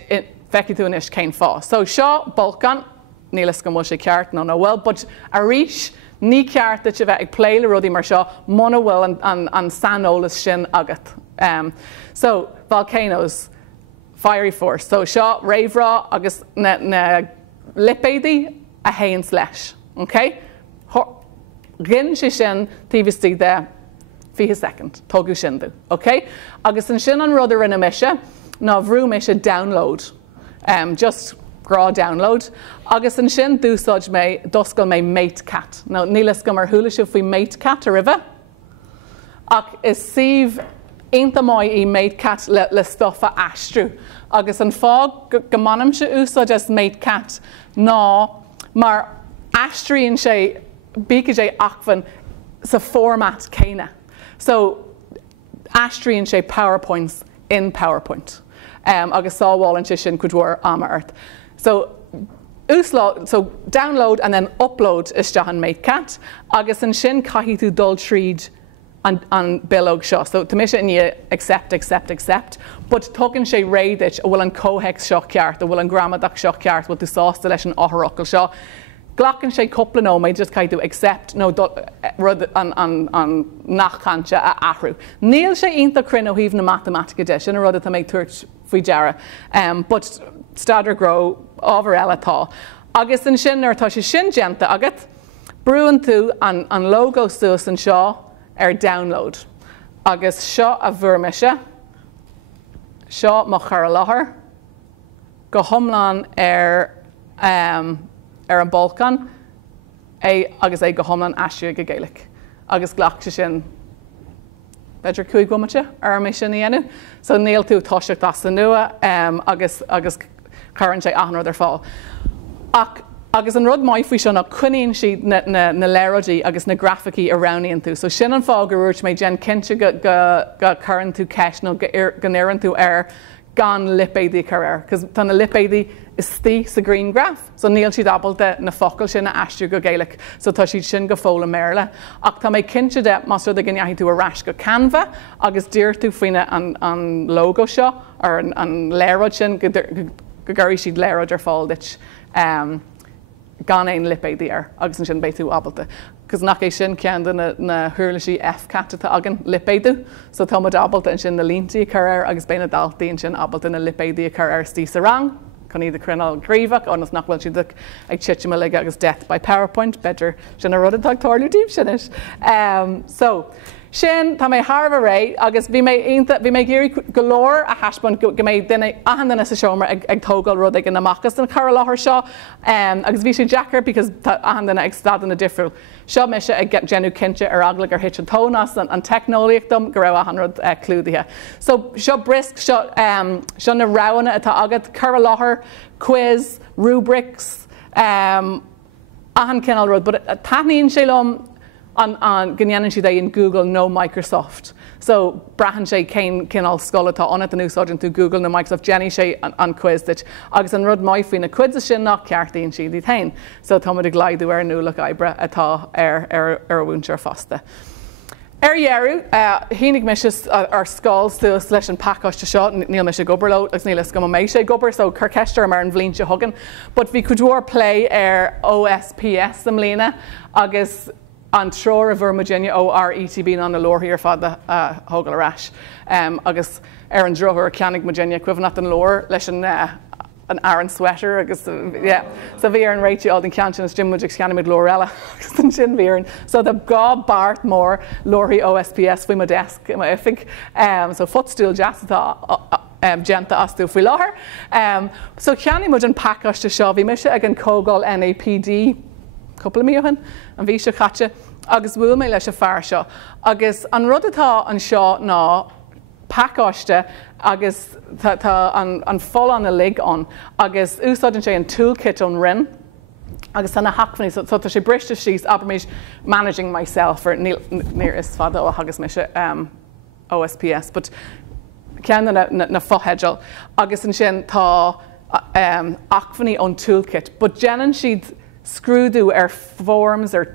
feici tú inis céin fá. So seo bolcan, nílas go mó sé ceart nó well, but a rís ní ceart that bheith ag pléile rudí mar seo mna bhfuil an sanolas sin agat. So volcanoes, fiery force. So seo réimhrá agus na lipéidí a hains leis. Okay? Rinn sé sin tíbhistí de 5 second, tógu sin dú. Okay? Agus an sin an rud a rinne mise, ná bhrú mise download. Just grá download. Agus an sin dúsáid mé doscail mé MateCat. Now, nílas go mar thuúlaisih faoi MateCat a ribh. Ach is siomh ainta mai I MateCat le stoffa astrú. Agus an fág go manam se úsáid as MateCat ná mar astruíonn sé BKJ achfan sa format céine. So astruíonn sé PowerPoints in PowerPoint. Agus sáháiln sé sin chudhór ama earth. So download and then upload is dehan MateCat, agus an sin caithí tú dul tríd an bilog seo. So tá mise ní accept, but tugann sé réidit a bhfuil an cóhex seo ceart, a bhfuil an gramadach seo ceart, bhfuil tú sásta leis an áthracail seo. Glachann sé coppla nó méid just caithú accept nó rud an nachchante a ahrú. Níl sé ionta crin ó híomh na matematica de, sin a rud a méid tuairt faoi deara, but staidir gró ábhar eile tá. Agus an sin ar tá sé sin genta agat, brúann tú an logo suas an seo ar download. Agus seo a bhuirmise, seo má chur láthair, go thomláin ar an bolcan, agus é go thomláin aistú go Gaelic. Agus ghlach sé sin beidir cúig gomate ar mé sin dhéanú. So níl tú toisiach as an nua, agus chuann sé ahanrad ar fáil. Agus an rud mai faoi seo na cuiníonn siad na léirodí agus na graficí a roundíonn tú. So sin an fág go rúirt méid gen cinnte go chuann tú ceis nó go éireann tú ar gan lipéidí cair. Cos tá na lipéidí is tí sa green graph. So níl siad abalta na focail sin na aistú go Gaelic. So tá siad sin go fóla méile. Ach tá méid cinnte de mas rud a gneachí tú a rais go Canva, agus dúir tú faoine an logo seo, ar an léirod sin, go gurí siad léirod ar fáil dit gan éon lipéidí ar, agus an sin béitú abalta. Cos nach é sin cean na thuirlaisí FCAT atá agan lipéidú, so tá mod abalta an sin na líntaí chuir agus béna daltaí an sin abalta na lipéidí a chur ar tí sa rang, chun iad crunál gríomhach, ónas nachhfuil siad ag tiitime le agus death by PowerPoint, beidir sin a rud atá táirliú díobh sin is. So, sin tá mé Tharbh ré, agus bhí mé géirí golóir a haispan go mé duine ahanana sa seomar ag tógáil rud ag an amachchas an chur láthair seo, agus bhí sé Jackar because ahanana ag stad na difriúil. Seo me se ag genú cinnte ar agla ar hit an tónas an technoliaachtam go raibh ahanrad clúdaithe. So seo brisk, seo na ráhanna atá agad, chur láthair, quiz, rubrics, ahan cinál rud, but taithníonn sé lom an gnéanann siad é in Google nó Microsoft. So brahan sé cinál scolatá anat an úsáidin tú Google nó Microsoft, Jenny sé an quiz dit, agus an rud mai faoin na cuid sin nach ceartaíonn siad í tain. So tá muid ag glaidú ar nula ebre atá ar bhúntear fasta. Jeru, hínig mis ar scáil suas leis an pacáiste seo, níl mis sé gobarló, agus níl go mé sé gobar, so chuceiste mar an bhlín se thugan. But bhí cudúir play ar OSPS am lína, agus an tror a bhur Virginia ó RETB an na lóthaí ar fad thugal arás. Agus ar an drothir ceannig Virginia cuimhnat an lór leis an Aaron sweater agus yeah, so bhí ar an réiti all den ceantin is Jim Mujic ceanimid lórella agus an sin bhíarn. So the gá bart mór lóthaí OSPS fhui mo desk ma ifig. So footstool jazz genta asú fhui láthair. So ceanimid an pacáiste seo bhí mise ag an cógáil NAPD couple míohan an bhí se chatte agus bhfuil mé leis a fear seo. Agus an rud atá an seo ná pacáiste agus tá an fol an a lig an agus úsáidann sé an toolkit an rin agus anna hacfaní so tá sé briste síos aber méis managing myself ar níor is fada ó agus me se OSPS, but cean na fotheidil agus an sin tá achfaní an toolkit, but jeanan siad scrúdú ar forms ar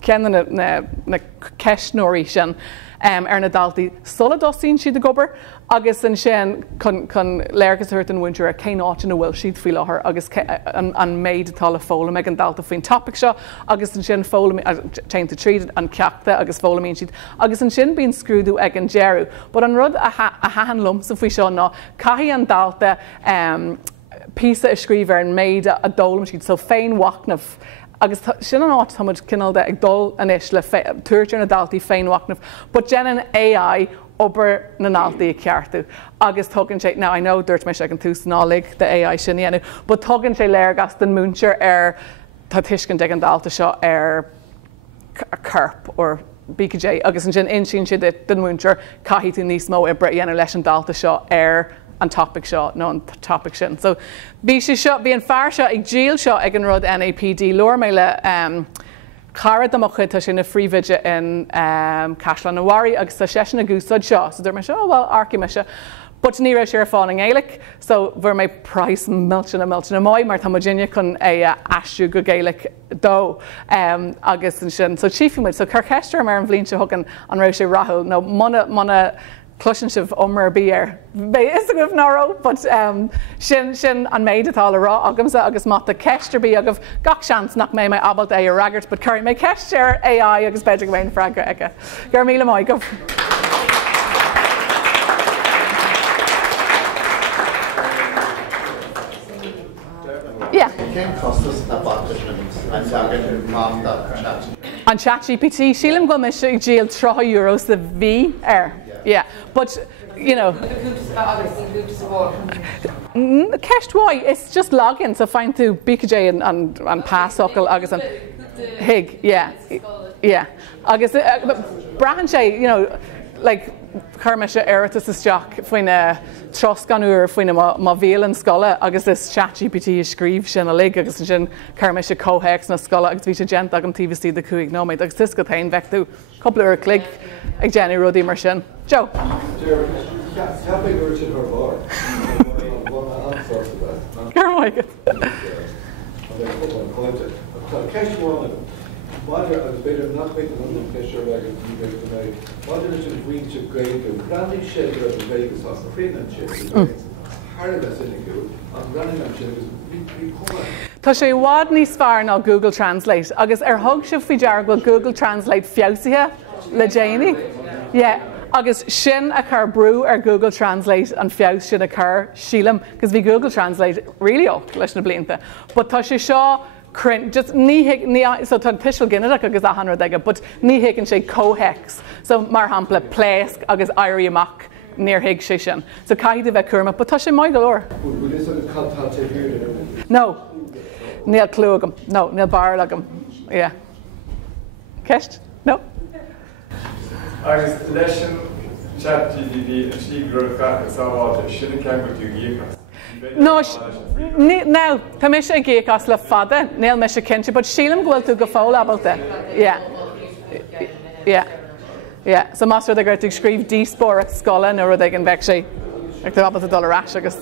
cean na ceisnóirí sin ar na daltaí soladosín siad a gobar agus an sin chun léirgus thuirt an winter a cé áit na bhfuil siad fí láthair agus an méid atá le fólam ag an dalta faoin topic seo agus an sin fólam teanta tríd an ceachta agus fólamín siad agus an sin bíon scrúdú ag an Jeru, but an rud a hahan lumsa faoi seo ná caithí an dalta písa a scríb ar an méid a dólam siad so féin wacnamh agus sin an áit táid cinálda ag dul anis le tuairtear na daltaí féin wacnamh, but jeanan AI obair na náltaí a ceartú agus tugann sé, now I know dúirt me ag an tús nálig de AI sin dhéanamh, but tugann sé léargas den múnseir ar tá tuiscin ag an dalta seo ar curp or BKJ agus an sin insin siad den múnseir caithí tú níos mó ibre dhéanamh leis an dalta seo ar an topic seo nó an topic sin. So bhí an fear seo ag díal seo ag an rud NAPD leor mé le carad am chud tá sin na phríomhaide in Caisleán na Mhairí agus tá sé na gúsad seo, so dúir me seo bhil arci me se. But ní raibh sé ar fáin an Gaelic, so bhfuair mé price miltin na máid mar tá Virginia chun é asú go Gaelic dó agus an sin. So chiefimid, so chuceiste mar an bhlíonn se thugan an raibh sé rathúil nó mana cluisian sibh omar bíar. Bé is a goibh náró, but sin an méid atá le rá agamsa agus má a ceistir bí agah gach seans nach mé mé abal é a ragart, but chuir mé ceistir AI agus beidir go bhéin fraga aige. Gur míle mai go. Yeah. An ChatGPT, sílim go me sé díal €3 the V air. Yeah, but you know, Kesh why it's just login, so find through BKJ and pass agus an Hig, yeah, agus brahan sé, you know, like Kermisha Eritus is Jack when Troscanur when ma veal and scholar agus this ChatGPT scríb sin a lig agus sin Kermisha Cohex na scholar agus vita gent agam TVC the cuig no mate agus this go tain vectu couple of click ag Jenny Ruddy mar sin. Joe. Tá sé bhád níos fearr ná Google Translate agus ar thug sibh faoi dearg bhfuil Google Translate feabhsaithe le déanaí. Yeah. Agus sin a chur brú ar Google Translate an feabhs sin a chur sílam, because bhí Google Translate really leis na blianta. But tá sé seo just so tá tiisiil ginneach agus a 100 aige, but ní higann sé Cohex. So mar hampla pléasc agus airí amach níor hiig sé sin. So caiid a bheith curma, but tá sé maith go leor. No. Níl clú agam. No, níl bar agam. Yeah. Ceist? No? Agus leis an ChatGPT an sí grúcha sáháilte sinna ceim go tú gíchas. No, no, tá mé sé géchas le fada, níl me sé cinnte, but sílam ghfuil tú go fóla abalta. Yeah. So más rud a gréir tú scríb díspór at scola nó rud ag an bheic sé. ag tá abal a dul arás agus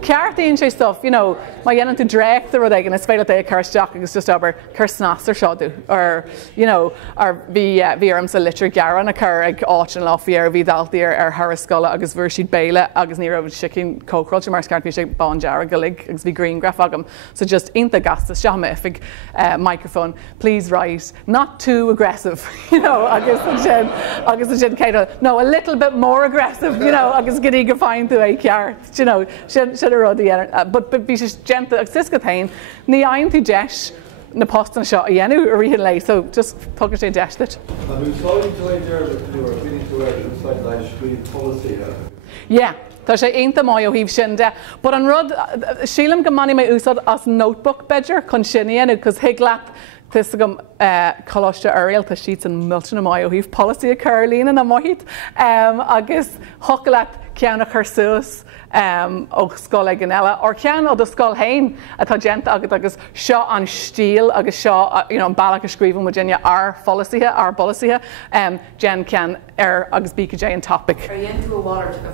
ceartaíonn sé stuff, you know, má dhéanann tú drécht a rud ag an is féile é chuteach agus just aber chur snástar seáú or you know ar bhí arm sa litir gearan a chur ag áit an láfií ar bhí daltaí ar Harriscola agus bhfuair siad béile agus ní raibh sicin cócroilte mar ceart bhí sé bán deara golig agus bhí greengraph agam, so just inta gasta seama ifig microphone, please write not too aggressive, you know, agus an sin céad no, a little bit more aggressive, you know, agus gotí go fáin tú é ceart, you know, sin a rudí but bhí sé genta agus tusca tain, ní aon tú deis na postan seo a dhéanú a rihan lei, so just tugann sé deislit. Yeah, tá sé einta mai ó híh sin de, but an rud sílam go maní mé úsad as notebook bedger chun sin dhéanú, cos higlaat Tus gom choiste ariel tá siad an miltain mai ó híh policy a Carolina na mohiid agus hocalat ceanna chursús ó scóil ag ganile, or cean ó do scóil hain atá genta agus seo an stíl agus seo an bailach a scríbhann Virginia ar policythe, ar policythe, gen cean agus bíca dé an topic. Ar dhéanú a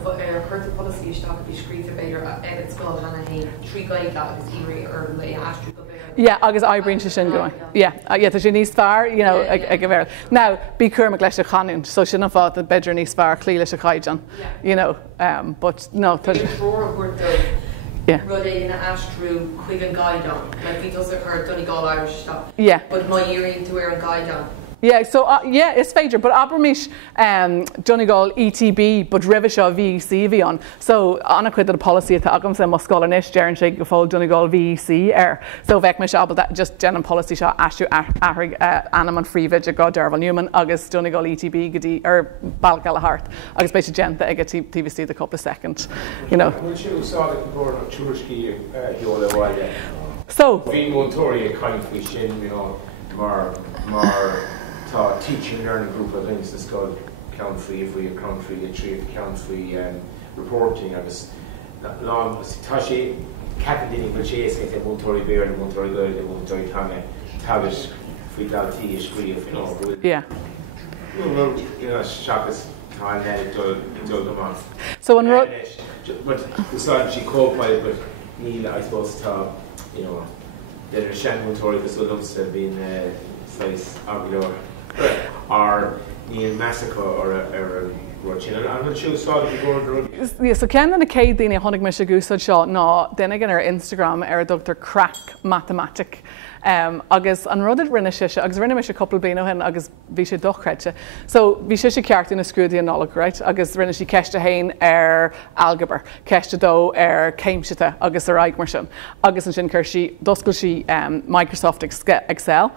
bhhair chuirta policy isteach a bhí scríbh beidir ag scóil hena hain trí gaig agus írí ar le astrú go bhéir. Yeah, agus aibríonn sé sin going. Yeah, tá sé níos fearr, you know, ag bhéir. Now, bí curmach leis a chaún, so sin an fád a beidir níos fearr clí leis a chaidan, you know, but no. Yeah. Rud é na astrú chuig an gaidan, like bhí does a chur Donegal Irish stuff. Yeah. But má dhéiríonn tú ar an gaidan. Yeah, so yeah, it's féidir, but abermis Donegal ETB, but ribh seo VEC bhí an. So anna chuid a policy atá agam sa moscoil an is dearan sé go fáil Donegal VEC ar. So bheith me se abal just denan policy seo asú ahrig anam an phríomhid a go Derval Newman agus Donegal ETB gotí ar Balgal a Hart agus beidir genta ag a TVC the couple of second, you know. So bhí Montori a kind of sin, you know, mar tá teaching learning group of things that's called count free literacy, count free reporting agus long tá sé captain but sé sé te Montori bear and Montori good and Montori tabish free dalty is free of, you know. Yeah. You know, shakas time that do the month. So on but besides she called by but Neil I suppose you know there Shan Montori was looks to have been slice Aguilar or Neil Massacre or a Rochin. I'm not sure saw it before. Yeah, so cean na céad daoine tháinig me sé gúsad seo ná duine gan ar Instagram ar a Dr. Crack Mathematic. Agus an rud rinne sé agus rinne me sé couple bliana hen agus bhí sé dochreite. So bhí sé ceart na scrúdaí an nollag, right? Agus rinne sí ceiste hain ar algebra, ceiste dó ar céimsite agus ar aig mar sin. Agus an sin chuir sí doscail sí Microsoft Excel.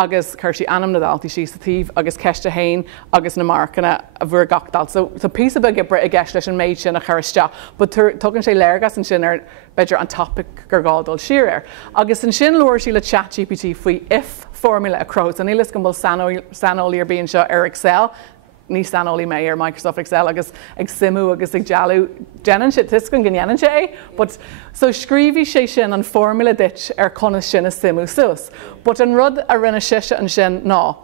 Agus chuir sí anam na daltaí sí sa tíomh agus ceiste hain agus na marcanna a bhuair gachdal. So pí a bag bre a gceist leis an méid sin a chuiriste, but tugann sé léirgas an sin ar beidir an topic gur gádal siar ar. Agus an sin luair sí le ChatGPT faoi if formula a crowd, an ilas go bhfuil sanolí ar bíon seo ar Excel, ní sanolí mé ar Microsoft Excel agus ag simú agus ag dealú denan sé tuscan gnéanan sé, but so scríbhí sé sin an formula dit ar conas sin a simú sus. But an rud a rinne siise an sin ná.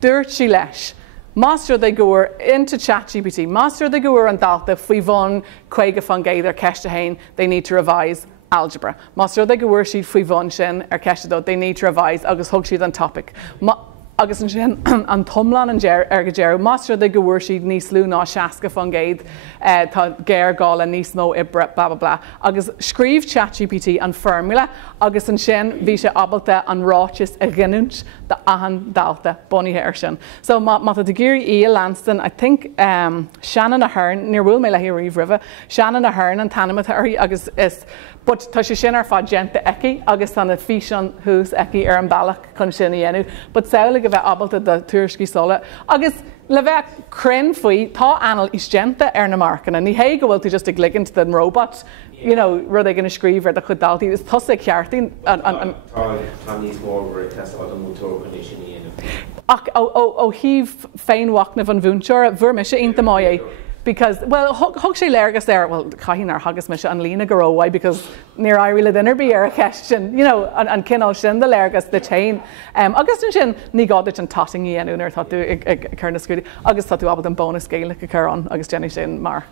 Dúirt sí leis. Master they go into ChatGPT. Master they go an dalta faoi bhán chuige fan géad ar ceiste hain, they need to revise algebra. Master they go siad faoi bhán sin ar ceiste dó, they need to revise agus thug siad an topic. Agus an sin an tomlan an ar go déir, Master de go bhfuair siad níos lú ná seaca fan géad tá géir gáil a níos mó ibre bla bla bla. Agus scríbh ChatGPT an formula agus an sin bhí sé abalta an ráis a gginúnt de ahan dalta boníthe ar sin. So má a géirí í Lanston, I think Shannon Ahern, níor bhfuil mé le hiíomh ribh, Shannon Ahern an tanimata airí agus is, but tá sé sin ar fád genta eici agus tána físean hús eici ar an bailach chun sin dhéanú, but saola go bheith abalta de tuairiscí sola. Agus le bheith crin faoi tá anal is genta ar na marcanna, ní hé go bhfuil tú just ag ligint den robot, you know, rud ag gonna scríb ar de chudaltaí, is tosa ceartaí an Tá níos mór ar test an mútór chun sin dhéanamh. Ach ó híh féin wacnamh an bhúnseir, bhuair me sé inta mai because, well, thug sé léirgus there, well, caiithín ar hagus me se an lína goróhaid because níor airí le dinner bí ar a cheistin, you know, an cinál sin de léirgus de tain. Agus an sin ní gáit an tating íanúnar tá tú ag chur na scrúdaí, agus tá tú abal an bónus scéala go chur an agus déanaine sin mark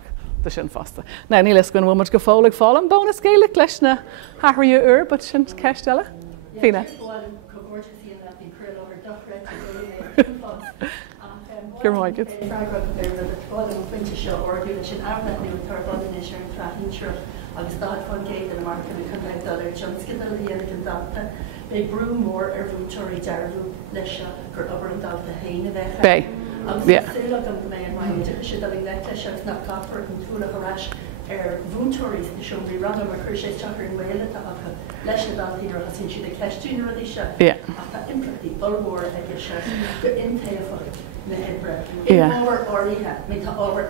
tá sin fasta. Na ní leis gon bhfuil muid go fólaigh fáil an bóna scéala leis na hathraú but sin ceistile. Fine. Gur máigid. agus dad fan géad an mark an convector Johnskin an data be brúmór bhútóirí dearbhú leis gur obair an dalta héine bheith. Bé. Agus séach an mé maiid si a le leis na caafar an túla arás bhútóirí na siomí rang mar chuir sé teachar an bhile a leis daltaí ar sin siad a ceistúna a se ach tá implachtí bolmór ag se go intaofacht na hebre. Mór oríthe mé tá ábhar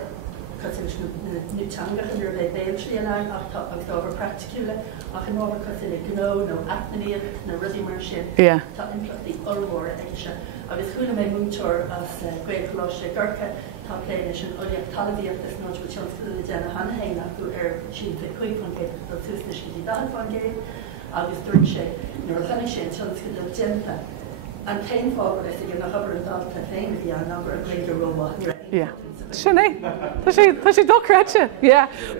Nutanga and your baby and I October practically I can over cut in a gno no acne no really merchant taught in the Ulwar Asia I was who my moon tour as great Colossus Gurkha top planish and Olia Talavi of this notch which on the Jenna Hanhain who she the quick one gate the Tuesday she did that one game I was doing shade nor finish it chance to the Genta and came forward I think in the Hubbard and Dalton fame the number of greater robot Sinné Tá sé doreite,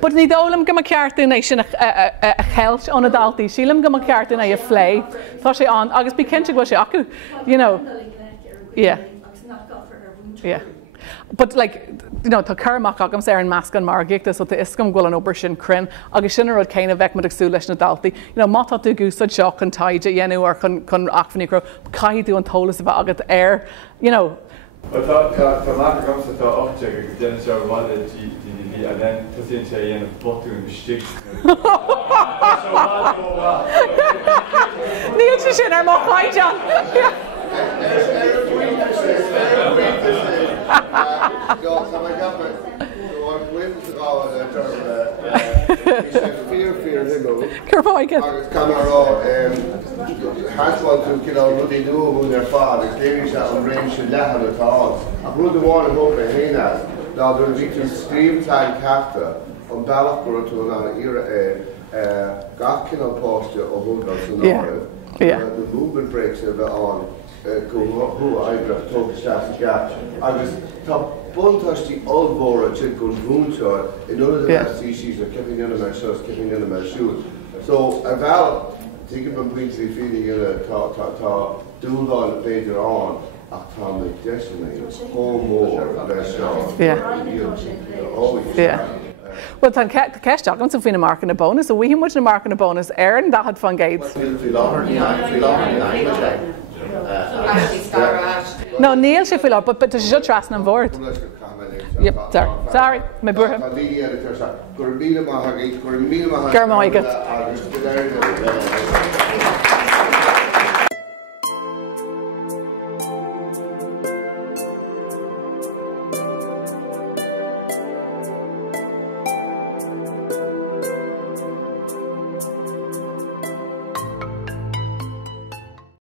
bud ní dólam go ceartú é sin a cheilt ónna daltaí, sílam go ceartú é a phlé, Tá sé an agus bí cinnte go sé acu, But tá chumach agams ar an meascan mar gicta so tá iscom ghfuil an obair sin crin agus sin rud céine bheith mar agsú leis na daltaí. Mátá tú gúsad seo chun taide dhéanú ar chun achfaní cro caiidú an tólas a bheith agat air, Tá má gamsa tá áte agus déana se bhile GDP a then tá sin sé dhéanamh botú an stig. Níl sé sin ar má cháide. Curváige. Agus Camerá hasháil tú cin rudí nuún ar fád ag léirse an réim sin lehad atá. A rud amháin bópa héine ná dur bhí tú scríbtáil ceachta an bailach go tú ná ire gach cin anpáiste ó thuúil san áir. The movement breaks a bheith an go thu aibrach tógaisteach ga. Agus tá buntáistí olbóra sin gon bhúnteir in none of the best species of keeping in mar shows, keeping in mar shoes. So a val taking from Queensy feeding in a ta dúdal later on a tá decimate home more Well, tan ceist agam sa fina mark na bonus, a bhí muid na mark na bonus airan that had fan gaids. No, Neil sé fi but tá sé tras an bhór. Yep, sorry, my burha. Gur míle maith, gur míle maith. Gur máige.